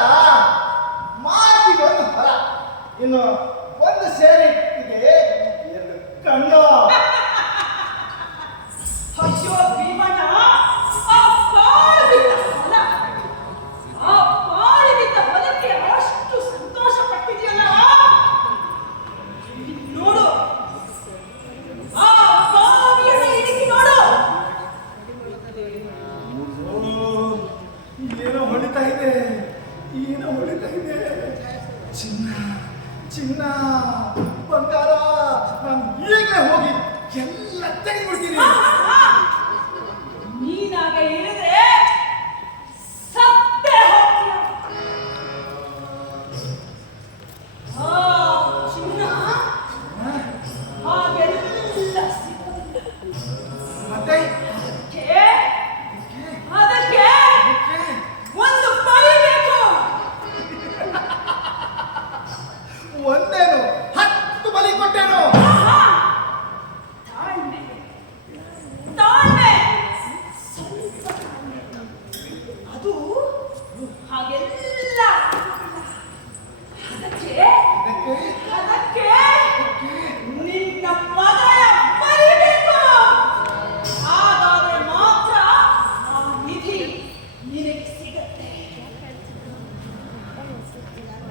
ಮಾತಿಗೆ ಒಂದು ಫಲ, ಇನ್ನು ಒಂದು ಸೇರಿ ಇದೆ ಎರಡು ಕಣ್ಣು. ಅಯ್ಯೋ ಭೀಮಣ್ಣ, ಆ ಪಾಳು ಬಿದ್ದ ಹೊಲ, ಆ ಪಾಳು ಬಿದ್ದ ಹೊಲಕ್ಕೆ ಅಷ್ಟು ಸಂತೋಷ ಪಡ್ತಿದ್ಯಲ್ಲ. ನೋಡು, ಆ ಬಾವಿಯನ್ನು ಇಳಿಸಿ ನೋಡು. ಏನೋ ಹೊಡಿತಾ ಇದೆ, ಏನೋ ಹೊಡಿತಾ ಇದೆ. ಚಿನ್ನ ಚಿನ್ನ ಬಂಗಾರ, ನಾನು ಈಗಲೇ ಹೋಗಿ ಎಲ್ಲ ತೆಗೆದುಬಿಡ್ತೀನಿ. ನೀನಾಗ ಇಳಿದ್ರೆ ಸತ್ತೇ ಹೋಗ್ತೀಯ. ಆ ಚಿನ್ನ ಹಾಗೆಲ್ಲ ಸಿಗೋದಿಲ್ಲ. ಮತ್ತೆ ಅದಕ್ಕೆ ಒಂದು ಬಲಿ ಬೇಕು. ಒಂದೇನು 10 ಬಲಿ ಕೊಟ್ಟೇನು. ತಾಳ್ಮೆ, ತಾಳ್ಮೆ, ಸ್ವಲ್ಪ ತಾಳ್ಮೆ. ಅದು ಹಾಗೆಲ್ಲ ಅದಕ್ಕೆ ಅದಕ್ಕೆ ನಿನ್ನ ಮಗಳ ಬಲಿಬೇಕು. ಹಾಗಾದ್ರೆ ಮಾತ್ರ ಆ ನಿಧಿ ನಿನಗೆ ಸಿಗತ್ತೆ.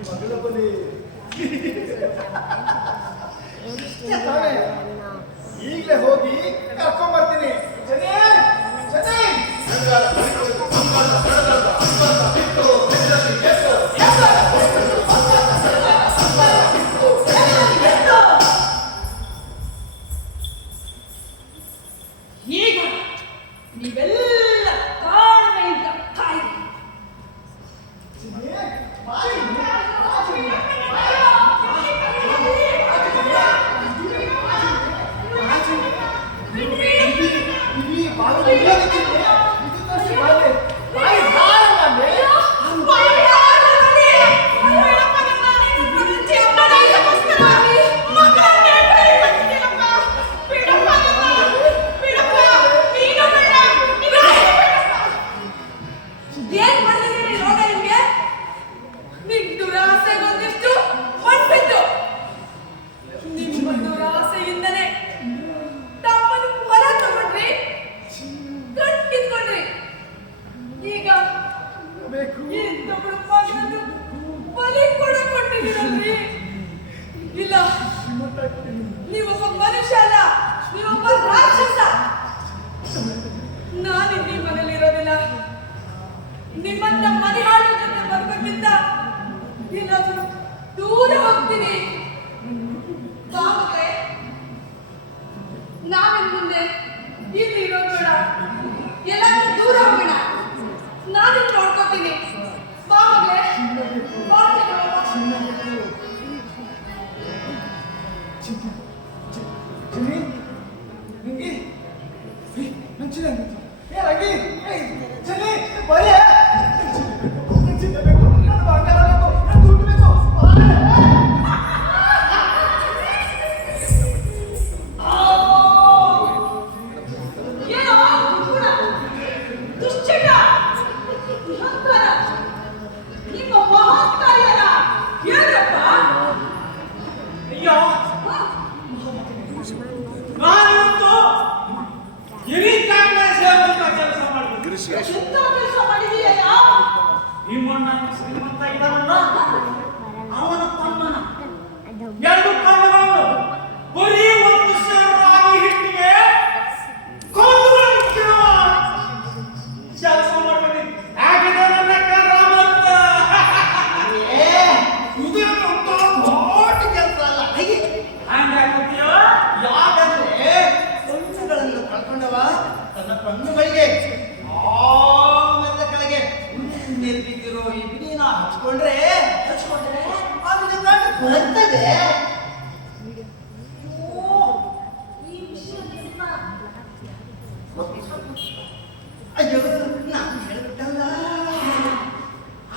ಮಗಳ ಬಲಿ ತಾನೇ, ಈಗಲೇ ಹೋಗಿ ಕರ್ಕೊಂಡ್ಬರ್ತೀನಿ. ಜನಿ ಜನಿ ಈಗ ನೀವೆಲ್ಲ ತಾಳ್ಮೆಯಿಂದ ಕಾಯಿರಿ. ಏನ್ ಮಾಡಿದ್ದೀರಿ ರೋಗ ನಿಮ್ಗೆ? ನಿಮ್ ದುರಾಸೆ ಒಂದಿಷ್ಟು ಹೊಂಟಿದ್ದು. ನಿಮ್ಮ ದುರಾಸೆಯಿಂದನೇ ತಮ್ಮನ್ನು ಹೊರ ತಗೊಂಡ್ರಿ, ಕಟ್ಟಿದ್ಕೊಂಡ್ರಿ. ಈಗ ಇನ್ನೊಬ್ಬರು ಮಗನನ್ನು ಬಲಿ ಕೊಟ್ಟಿದ್ದೀರಲ್ರಿ. ಇಲ್ಲ, ನೀವೊಬ್ಬ ಮನುಷ್ಯ ಅಲ್ಲ, ನೀವೊಬ್ಬ ರಾಕ್ಷಸ. ನಾನಿಲ್ಲಿ ಮನೇಲಿ ಇರೋದಿಲ್ಲ. ನಿಮ್ಮನ್ನ ಮನೆ ಹಾಳು ಜೊತೆ ಬರ್ಬೇಕಿಂತ ಎಲ್ಲಾದ್ರೂ ದೂರ ಹೋಗ್ತೀನಿ. ಬಾಮಗಳೇ, ನಾವಿನ್ ಮುಂದೆ ಇಲ್ಲಿ ಇರೋದು ಬೇಡ, ಎಲ್ಲಾದ್ರೂ ದೂರ ಹೋಗೋಣ. ನಾನಿನ್ ನೋಡ್ಕೋತೀನಿ. ಬಾಮಗಳೇ, ಜನಿ ನಿಂಗೆ ನಂಚಿನ ಏ ರಂಗಿ, ಜನಿ ಬರೀ ಬೇಕು, ನನ್ನ ಬಂಗಾರ ಬೇಕು, ನನ್ನ ದುಡ್ಡು ಬೇಕು. ನಾನಿವತ್ತು ಹಿರಿಕಾಂಗ್ರೆ ಸೇವಕ ಕೆಲಸ ಮಾಡಿದ್ದೀನಿ. ಎಂತ ಕೆಲಸ ಮಾಡಿದೀಯಯ್ಯ? ಭೀಮಣ್ಣ ಶ್ರೀಮಂತ ಇದ್ದಾನಲ್ಲ, ಅವನ ತಮ್ಮನ 2 ಕಾಲಗಳು ಬರೀ 1 ಸೇರು ರಾಗಿ ಹಿಟ್ಟಿಗೆ ಕೊಂಡುಗಳು ಕೆಲಸ ಮಾಡ್ತೀನಿ. ಹಾಗಿದೆ ನನ್ನ ರಾಮಂತ. ಇದೇನು ಅಂತ ದೊಡ್ಡ ಕೆಲಸ ಅಲ್ಲ. ಹಂಗಾಗ್ತೀಯೋ? ಯಾಕಂದ್ರೆ ಕಣ್ಣುಗಳನ್ನು ಕಳ್ಕೊಂಡವ ತನ್ನ ಕಣ್ಣುಗಳಿಗೆ ಮರದ ಕೆಳಗೆ ಮೇಲೆ ಬಿದ್ದಿರೋ ಈ ಬಿಡಿನ ಹಚ್ಕೊಂಡ್ರೆ ಅವನ ಕಣ್ಣು ಬರ್ತದೆ. ಈ ವಿಷಯ ನಿಮ್ಮ ಅಯ್ಯೋ ನಾನು ಹೇಳ್ತಲ್ಲ,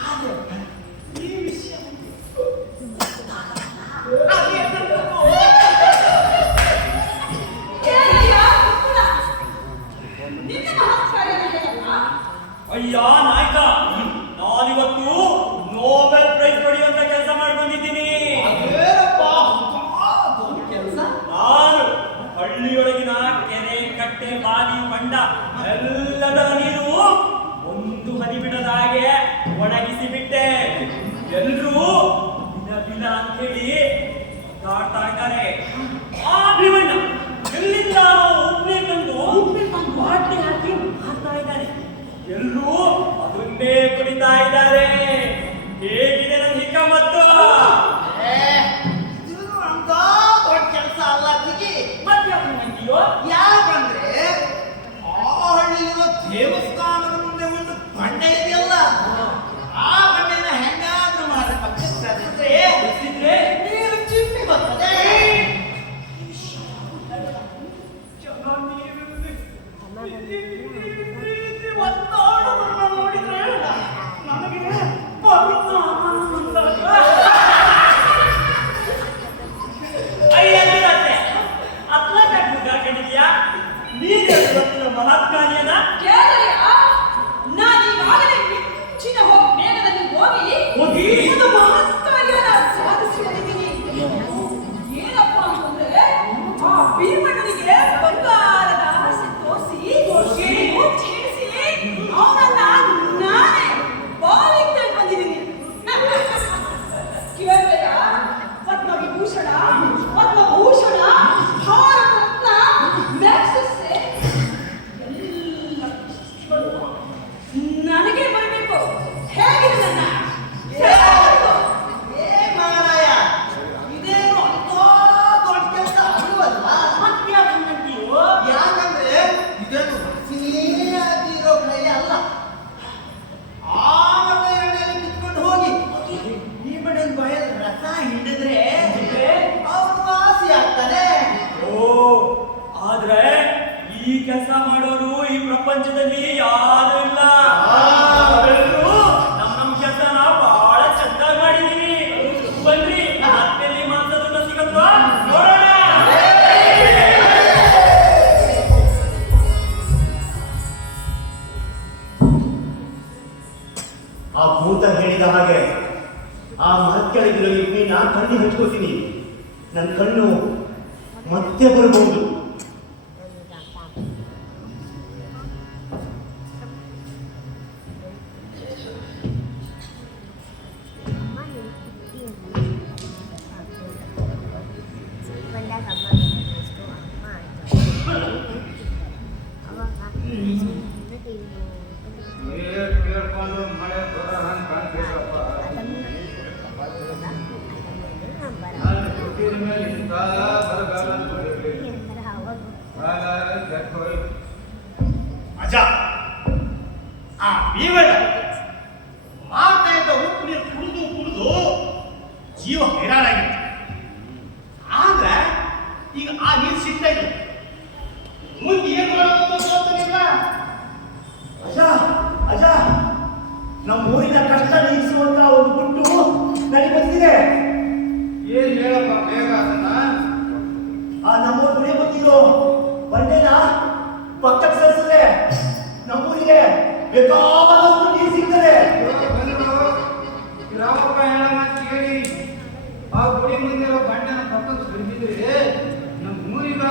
ಆದ್ರೆ ಈ ವಿಷಯ ಏನಯ್ಯ ಕುಕ್ಕುಳ? ನಿನ್ನ ಮಹತ್ಕಾರ್ಯವಿದೆಯಲ್ಲ? ಅಯ್ಯ ನಾಯಕ, ನಾನಿವತ್ತು ನೋಬೆಲ್ ಪ್ರೈಸ್ ಪಡೆಯುವಂತ ಕೆಲಸ ಮಾಡಿ ಬಂದಿದ್ದೀನಿ. ಅದೇನಪ್ಪ ದೊಡ್ಡ ಕೆಲಸ. ನಾನು ಹಳ್ಳಿಯೊಳಗಿನ ಕೆರೆ, ಕಟ್ಟೆ, ಬಾವಿ, ಹೊಂಡ ಎಲ್ಲದರ ನೀರು ಒಂದು ಹನಿ ಬಿಡದ ಹಾಗೆ ಒಣಗಿಸಿ ಬಿಟ್ಟೆ. ಎಲ್ರೂ ಬಿಲ ಬಿಲ ಅಂತ ಹೇಳಿ ಕಾಡ್ತಾ ಇದ್ದಾರೆ. ಆ ಭೀಮಣ್ಣ ಎಲ್ಲಿಂದ ಉಪ್ಪೆ ತಂದು ಬಾಟ್ಲಿ ಹಾಕಿ ಹಾಕ್ತಾ ಇದ್ದಾನೆ. ಎಲ್ಲರೂ ಅದನ್ನೇ ಕುಡಿತಾ ಇದ್ದಾರೆ. ಹೇಗಿದೆ ನನ್ನ ಹಿಕ್ಕಮತ್ತು? ಇದು ಅಂತ ದೊಡ್ಡ ಕೆಲಸ ಅಲ್ಲ ತಿಗಿ. ಮತ್ತೆ ಅಂತೀಯೋ? ಯಾಕಂದ್ರೆ ಆ ಹಳ್ಳಿಯಿರೋ ದೇವಸ್ಥಾನದ ಮುಂದೆ ಒಂದು ಬಂಡೆ ಇದೆಯಲ್ಲ, ಆ ಬಂಡೆನ ಹೆಂಗಾದ್ರೂ ಮಾಡಿ ಪಕ್ಕಕ್ಕೆ ಗೊತ್ತಿದ್ರೆ ನೀರು ಚಿಮ್ಮಿ ಬರ್ತದೆ. ಒತ್ತಾಡೋದನ್ನ ನೋಡಿದ್ರೆ ನನಗೆ ಪವಿತ್ರ ಆನಂದ. ಅಯ್ಯಂದಿರತ್ತೆ ಅತ್ಲಾಟ ಕಂಡಿದ್ಯಾ? ನೀನು ಇವತ್ತಿನ ಮಹತ್ಕಾರ್ಯನ ಕೇಳಯ್ಯ, ನಾನೀಗಾಗಲೇ ಮಿಂಚಿನ ವೇಗದಲ್ಲಿ ಹೋಗಿ ಒಂದು ಮಹತ್ಕಾರ್ಯನ ಸಾಧಿಸಿ ಬಂದಿದ್ದೀನಿ. ಏನಪ್ಪ ಅಂತಂದ್ರೆ, ಆ ಭೀಮಣ್ಣನಿಗೆ ಬಂಗಾರದ ಆಸೆ ತೋರಿಸಿ ಅವನನ್ನ ನಾನೇ ಬಾಲಿಗೆ ಬಂದಿದ್ದೀನಿ. ಕೇಳಯ್ಯ, ಪದ್ಮವಿಭೂಷಣ, ಪದ್ಮಭೂಷಣ, ಭಾರತ ರತ್ನ, ಮ್ಯಾಗ್ಸೆಸ್ಸೆ ಎಲ್ಲ ಪ್ರಶಸ್ತಿಗಳು ನನಗೆ ಬರಬೇಕು. ಹೇಗಿದೆ ನನ್ನ ಮಾರಾಯ, ಇದೇನು ಅಂತ ದೊಡ್ಡ ಕೆಲಸ ಅಲ್ವಲ್ಲ. ಮತ್ಯಾವಂತೀಯೋ? ಯಾಕಂದ್ರೆ ಇದೇನು ವಾಸನೆ ಆಗಿರೋ ಕೈ ಅಲ್ಲ. ಆಮದ ಎಣ್ಣೆಯಲ್ಲಿ ಬಿತ್ಕೊಂಡು ಹೋಗಿ ಈ ಬಡೆ ಬಾಯಲ್ಲಿ ರಸ ಹಿಂಡಿದ್ರೆ ಅವನು ವಾಸಿ ಆಗ್ತಾನೆ. ಓ, ಆದ್ರೆ ಈ ಕೆಲಸ ಮಾಡೋರು ಈ ಪ್ರಪಂಚದಲ್ಲಿ ಯಾರು ಇಲ್ಲ. ನಾವೆಲ್ಲರೂ ನಮ್ಮ ಕೆಲಸನ ಬಹಳ ಚೆನ್ನಾಗಿ ಮಾಡಿದೀವಿ. ಬನ್ರಿ, ಮತ್ತೆ ಮಾತಾಡೋದನ್ನ ಸಿಗತ್ವಾ ನೋಡೋಣ. ಆ ಭೂತ ಹೇಳಿದ ಹಾಗೆ ಆ ಮರಕೆಳಗಿರೋ ಇವ್ನಿ ನಾನು ಕಣ್ಣಿಗೆ ಹಚ್ಕೋತೀನಿ. ನನ್ನ ಕಣ್ಣು ಮತ್ತೆ ಬರಬಹುದು. ಕೇಳ್ಕೊಂಡು ಮಳೆ ಬರೋ ಹಂಗೆ ಕಾಣ್ತಿರಪ್ಪ. ನಾನು ಹುಟ್ಟಿದ ಮೇಲೆ ಇಂಥ ಬರಗಾಲ ನೋಡಿರ್ಲಿಲ್ಲ. ಕಾಲ ಕೆಟ್ಟ ಹೋಯ್ತು. ಅಜ್ಜ, ಆ ಭೀಮಣ್ಣ ಮಾತೆಯಿಂದ ಉಪ್ಪು ನೀರು ಕುಡಿದು ಕುಡಿದು ಜೀವ ಹೈರಾಣಾಗಿತ್ತು. ಆದ್ರೆ ಈಗ ಆ ನೀರು ಸಿಗ್ತಾ ಇಲ್ಲ. ಮುಂದೆ ಏನ್ ಮಾಡೋದು ಅಂತ ಗೊತ್ತಿಲ್ಲ. ಅಜ್ಜ ಅಜ್ಜ, ನಮ್ಮ ಊರಿನ ಕಷ್ಟ ನೀಗಿಸುವಂತ ಒಂದು ಗುಟ್ಟು ನನಗೆ ಬಂದಿದೆ. ಏನ್ ಹೇಳಪ್ಪ ಬೇಗ ಅದನ್ನ. ಆ ನಮ್ಮೂರು ಗುಡಿ ಬಂದಿರೋ ಬಂಡೆನ ಪಕ್ಕಕ್ಕೆ ಸರಿಸಿದ್ರೆ ನಮ್ಮೂರಿಗೆ ಬೇಕಾದಷ್ಟು ನೀರು ಸಿಗ್ತದೆ. ಬಂದ್ರು ರಾಮಪ್ಪ ಹೇಳ ಮಾತು ಕೇಳಿ ಆ ಗುಡಿ ಮುಂದಿರೋ ಬಂಡೆನ ಪಕ್ಕಕ್ಕೆ ಸುರಿದಿದ್ರೆ ನಮ್ಮ ಊರಿಗ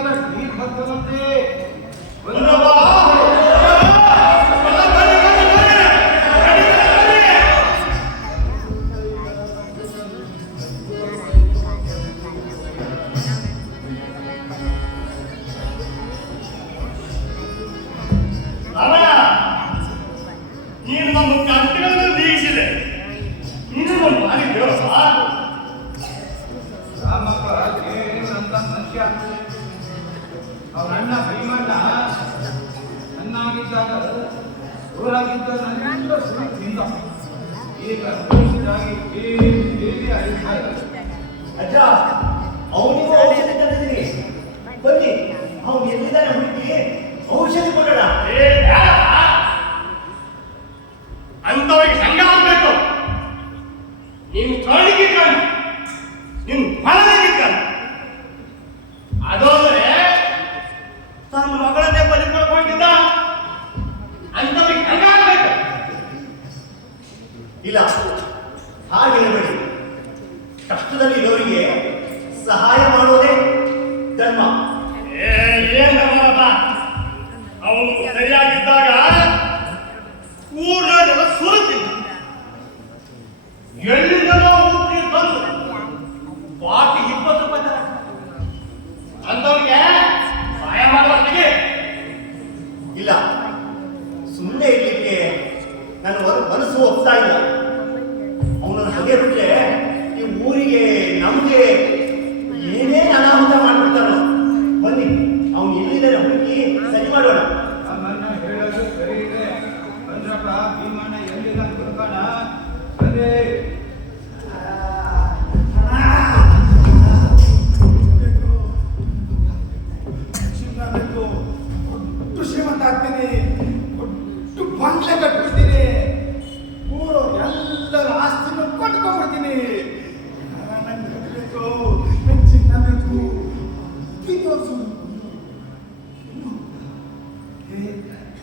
ಅವ್ರ ಅಣ್ಣ ಭೀಮಣ್ಣ ಚೆನ್ನಾಗಿದ್ದಾಗ ಊರಾಗಿದ್ದ ನನ್ನೆಲ್ಲ ಸುಳಿ ತಿಂದ. ಈಗ ವಯಸ್ಸಾಗಿ ಬೇರೆ ಅರಿತಾ ಇದ್ದಾರೆ. ಅಜ್ಜ ಅವನಿಗೂ ಔಷಧಿ ತಂದಿದ್ದೀನಿ, ಬನ್ನಿ ಅವನು ಎಲ್ಲಿದ್ದಾನೆ ಹುಡುಕಿ ಔಷಧಿ ಕೊಡೋಣ. ಅಂತವರಿಗೆ ಸಂಘ ಆಗ್ಬೇಕು. ನೀನು ಕರಡಿಗಿದ್ದಾನೆ, ನೀನು ಮಲಗಿದ್ದಾನೆ. ಅದೋದ್ರೆ ತನ್ನ ಮಗಳನ್ನೇ ಬಲಿಕೊಳ್ಕೊಂಡಿದ್ದ. ಅಂತವರಿಗೆ ಸಂಘ ಆಗ್ಬೇಕು. ಇಲ್ಲ ಹಾಗಿರಬೇಡಿ, ಕಷ್ಟದಲ್ಲಿ ಇರೋರಿಗೆ ಸಹಾಯ ಮಾಡೋದೇ ಧರ್ಮ. ಏನ್ ಧರ್ಮಪ್ಪ? ಅವನು ಸರಿಯಾಗಿದ್ದಾಗ ಊರ್ನಾಗೆಲ್ಲ ಸುರುತ್ತಿದ್ದ. ಎಲ್ಲಿಂದಲೋ ಊರಿಗೆ ಬಂದು ಬಾಕಿ 20 ರೂಪಾಯಿ ತರ ಅಂತವ್ರಿಗೆ ಸಹಾಯ ಮಾಡುವಷ್ಟಿಗೆ ಇಲ್ಲ, ಸುಮ್ಮನೆ ಇರ್ಲಿಕ್ಕೆ ನನ್ನ ಮನಸ್ಸು ಒಪ್ತಾ ಇಲ್ಲ. ಅವನನ್ನು ಹಾಗೆ ಬಿಟ್ರೆ ಈ ಊರಿಗೆ ನಮ್ಗೆ ಏನೇನು ಅನಾಹುತ ಮಾಡ್ಬಿಡ್ತಾರೋ. ಬನ್ನಿ ಅವನು ಎಲ್ಲಿದ್ದಾರೆ ಹುಡುಕಿ ಸರಿ ಮಾಡೋಣ. ನಮ್ಮಣ್ಣ ಹೇಳೋದು ಸರಿ ಇದೆ. ಬಂದ್ರಪ್ಪ, ಭೀಮಣ್ಣ ಎಲ್ಲಿಲ್ಲ ತಿಳ್ಕೋಣ. ಸರಿ. ಬೇಕು, ಒಟ್ಟು ಶ್ರೀಮಂತ ಆಗ್ತೀನಿ, ಒಟ್ಟು ಬಂಗ್ಲೆ ಕಟ್ಬಿಡ್ತೀನಿ, ಊರು ಎಲ್ಲರ ಆಸ್ತಿನೂ ಕೊಂಡ್ಕೊಂಡ್ಬಿಡ್ತೀನಿ. ನಂಗೆ ಬೇಕು, ನಂಗೆ ಚಿನ್ನ ಬೇಕು.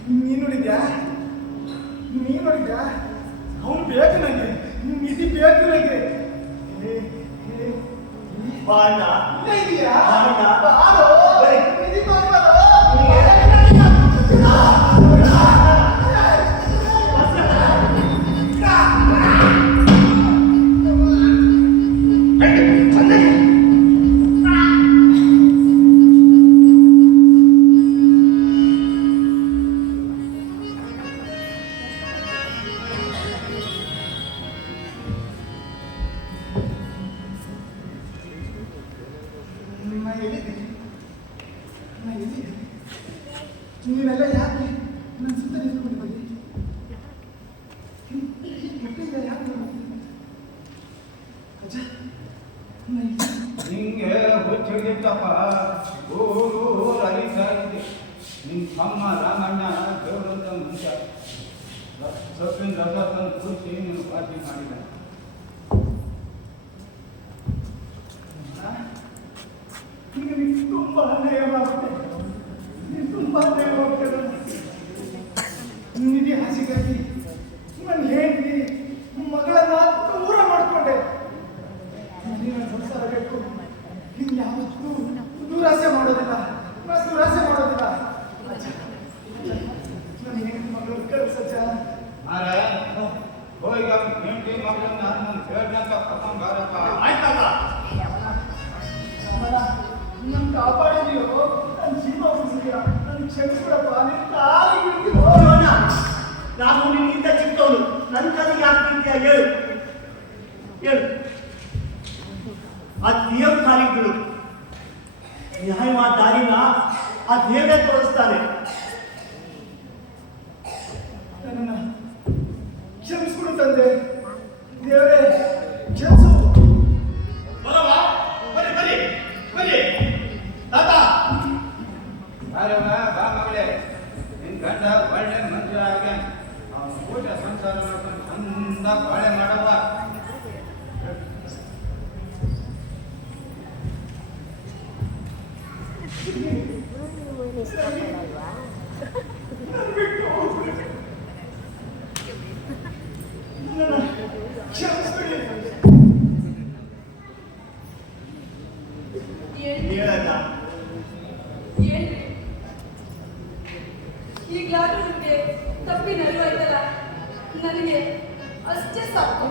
ನೀನು ನೋಡಿದ್ಯಾ? ನೀನು ನೋಡಿದ್ಯಾ? ಅವನು ಬೇಕು ನನಗೆ, ನಿಧಿ ಬೇಕು ನನಗೆ. ಬಾಣ ಇಲ್ಲೇ ಇದೆಯಾ? ಬಾಣ ಬಾರೋ, ಬರೀ. ನಿಧಿ ತಗೊಂಡ್ಬರೋ. ನೀವೆಲ್ಲ ಯಾಕೆ ನನ್ನ ಸುತ್ತ ನಿಂತ್ಕೊಂಡು ಬನ್ನಿ. ಯಾಕೆ ಅಜ್ಜ ನಿಂಗೆ ಹುಚ್ಚಿಗಿತ್ತಪ್ಪ. ಊರು ಅರಿತಾ ಇದೆ. ನಿನ್ನ ತಮ್ಮ ರಾಮಣ್ಣ ದೇವರಂತ ಮನುಷ್ಯ ಸೊಪ್ಪಿನ ರಸ ತಂದು ಕುಡಿಸಿ ನೀನು ಪಾರ್ಟಿ ಮಾಡಿದ. ಈಗ ನಿಮ್ಗೆ ತುಂಬ ಅನ್ಯಾಯ ಮಾಡ್ಬಿಟ್ಟೆ. ನೀನು ತುಂಬ ಅನ್ಯಾಯ ಮಾಡ್ಬಿಟ್ಟೆ. ನಿಧಿ ಹಸಿಗಾಗಿ ನನ್ನ ಹೆಂಡತಿ ಮಗಳನ್ನ ದೂರ ಮಾಡ್ಕೊಂಡೆ. ನನಗೆ ಸಂಸಾರ ಬೇಕು. ಇನ್ನು ಯಾವತ್ತೂ ದುರಾಸೆ ಮಾಡೋದಿಲ್ಲ, ನಾನು ದುರಾಸೆ ಮಾಡೋದಿಲ್ಲ. ನನ್ನ ಹೆಂಡತಿ ಮಗಳು ಕಳ್ಸಜ್ಜ. ಮಾರ ಹೋಗಿ ಹೆಂಡತಿ ಮಗಳನ್ನ ನಾನು ಹೇಳ್ದಂತ ಕರ್ಕೊಂಡ್ ಬಾರಪ್ಪ. ಆಯ್ತಲ್ಲ. ನನ್ನ ಕಾಪಾಡಿದೆಯೋ, ನನ್ನ ಜೀವ ಉಳಿಸಿದೆಯಾ, ನನ್ನ ಕ್ಷಮಿಸ್ಬಿಡಪ್ಪ. ನಿನ್ನ ಕಾಲಿಗೆ ಬೀಳ್ತೀನಿ. ಜೀವನ, ನಾನು ನಿನ್ನಿಂದ ಚಿಕ್ಕವನು, ನನ್ನ ಕಲಿಗೆ ಯಾಕೆ ಬೀಳ್ತೀಯ? ಹೇಳು ಹೇಳು. ಆ ದೇವ್ರ ಕಾಲಿಗೆ ಬೀಳು. ನ್ಯಾಯವಾದ ದಾರಿನ ಆ ದೇವರೇ ತೋರಿಸ್ತಾನೆ. ನನ್ನನ್ನ ಕ್ಷಮಿಸ್ಬಿಡು ತಂದೆ. ದೇವರೇ ಕ್ಷಮಿಸು. ಬರವ, ಬನ್ನಿ ಬನ್ನಿ ಬನ್ನಿ ತಾತ. ಬಾರವ್ವ, ಬಾ ಮಗಳೇ. ನಿನ್ ಗಂಡ ಒಳ್ಳೆ ಮನುಷ್ಯ ಆಗ ಅವನು ಊಟ ಸಂಸಾರ ಮಾಡ್ಕೊಂಡು ಚಂದ ಬಾಳೆ ಮಾಡವ್ವ. ನನ್ನ ಕ್ಷಮಿಸ್ಬಿಡಿ. ಹೇಳಲ್ಲ. ಏನ್ರಿ ಈಗ್ಲಾದ್ರೂ ನಿಮ್ಗೆ ತಪ್ಪಿನ ಅರಿವಾಯ್ತಲ್ಲ, ನನಗೆ ಅಷ್ಟೇ ಸಾಕು.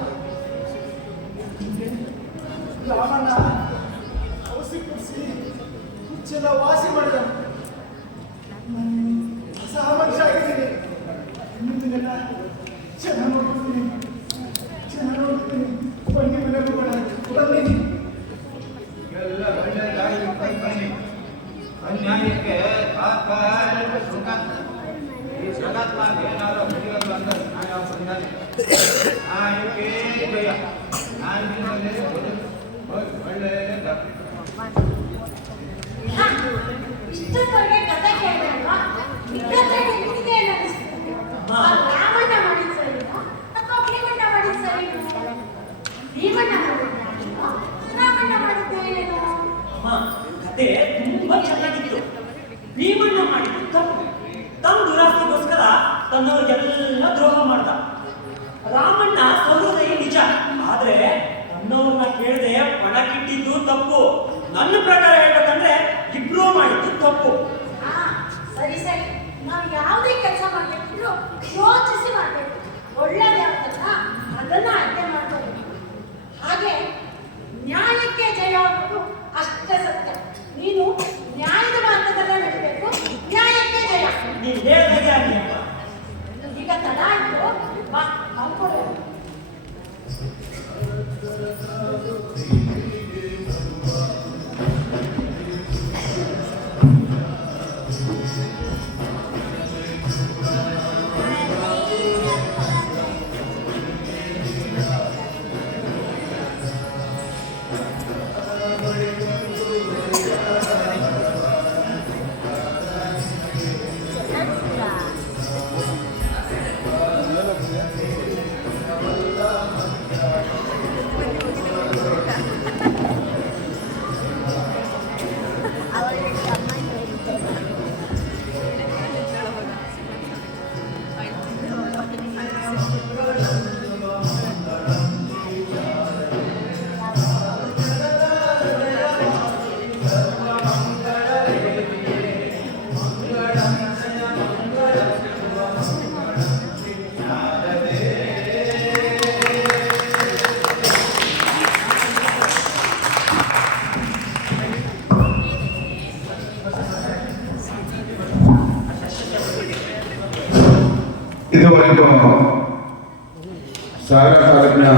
ರಾಮಣ್ಣ ಔಷಧಿ ಕುಡಿಸಿ ಹುಚ್ಚೆಲ್ಲ ವಾಸಿ ಮಾಡಿದ. ಹೊಸ ಮನುಷ್ಯ ಆಗಿದ್ದೀನಿ. ಮುಂದಿನೆಲ್ಲ ಚೆನ್ನಾಗಿ ನೋಡ್ಕೊಳ್ತೀನಿ, ಚೆನ್ನಾಗಿ ನೋಡ್ಕೊಳ್ತೀನಿ. ಬನ್ನಿ ಮನೆಗೆ ಹೋಗೋಣ. ಬನ್ನಿ. ಎಲ್ಲ ಒಳ್ಳೆದಾಗಿ ಬನ್ನಿ. ಅನ್ಯಾಯಕ್ಕೆ ತಾತ್ಕಾಲಿಕ ಸುಖ. ಈ ಜಗತ್ನಾಗ ಏನಾದ್ರು ನಡೆಯೋದು ಅಂದ್ರೆ ನ್ಯಾಯ ಬಂದಾನೆ. ನ್ಯಾಯಕ್ಕೆ ಜಯ. ನ್ಯಾಯದಿಂದಲೇ ಒಳ್ಳೆಯದ. ಇಷ್ಟೊತ್ತವರೆಗೆ ಕಥೆ ಕೇಳಿದೆ ಅಲ್ವಾ? ಇಷ್ಟೊತ್ತವರೆಗೆ ನಿಮಗೆ ಏನು ಅನಿಸ್ತು? ಆ ರಾಮಣ್ಣ ಮಾಡಿದ ಸರಿನಾ ಅಥವಾ ಭೀಮಣ್ಣ ಮಾಡಿದ ಸರಿನಾ? ಭೀಮಣ್ಣ ಮಾಡಿದ್ದ ರಾಮಣ್ಣ ಮಾಡಿದ್ದೇನೇನೋ? ಅಮ್ಮ, ಕತೆ ತುಂಬಾ ಚೆನ್ನಾಗಿತ್ತು. ಭೀಮಣ್ಣ ಮಾಡಿದ್ದು ತಪ್ಪು. ತಮ್ಮ ದುರಾಸ್ತಿಗೋಸ್ಕರ ತನ್ನವರಿಗೆಲ್ಲ ದ್ರೋಹ ಮಾಡ್ದ. ರಾಮಣ್ಣ ಸಹೃದಯ ನಿಜ, ಆದ್ರೆ ತನ್ನವ್ರನ್ನ ಕೇಳದೆ ಪಣಕ್ಕಿಟ್ಟಿದ್ದು ತಪ್ಪು. ನನ್ನ ಪ್ರಕಾರ ಹೇಳ್ಬೇಕಂದ್ರೆ ಇಬ್ರು ಮಾಡಿದ್ದು ತಪ್ಪು. ಹಾ, ಸರಿ ಸರಿ. ನಾವು ಯಾವುದೇ ಕೆಲಸ ಮಾಡ್ಬೇಕಿದ್ರು ಯೋಚಿಸಿ ಮಾಡ್ಬೇಕು. ಒಳ್ಳೇದು ಯಾವ್ದಲ್ಲ ಅದನ್ನ ಆಯ್ಕೆ ಮಾಡ್ಕೋಬೇಕು. ಹಾಗೆ ನ್ಯಾಯಕ್ಕೆ ಜಯ ಅನ್ನೋದು ಅಷ್ಟೇ ಸತ್ಯ. ನೀನು ನ್ಯಾಯದ ಮಾರ್ಗದಲ್ಲೇ ನಡಿಬೇಕು. ನ್ಯಾಯಕ್ಕೆ ಜಯ. ನೀನ್ ಹೇಳ್ದಾಗೆ ಆಗ್ಲಿ ಅಮ್ಮ. ಈಗ ತಡ ಆಯ್ತು, ಬಾ ಅನ್ಕೊಳ್ಳೋದು. ಇದುವರೆಗೂ ಸಾಗರ ತಾಲೂಕಿನ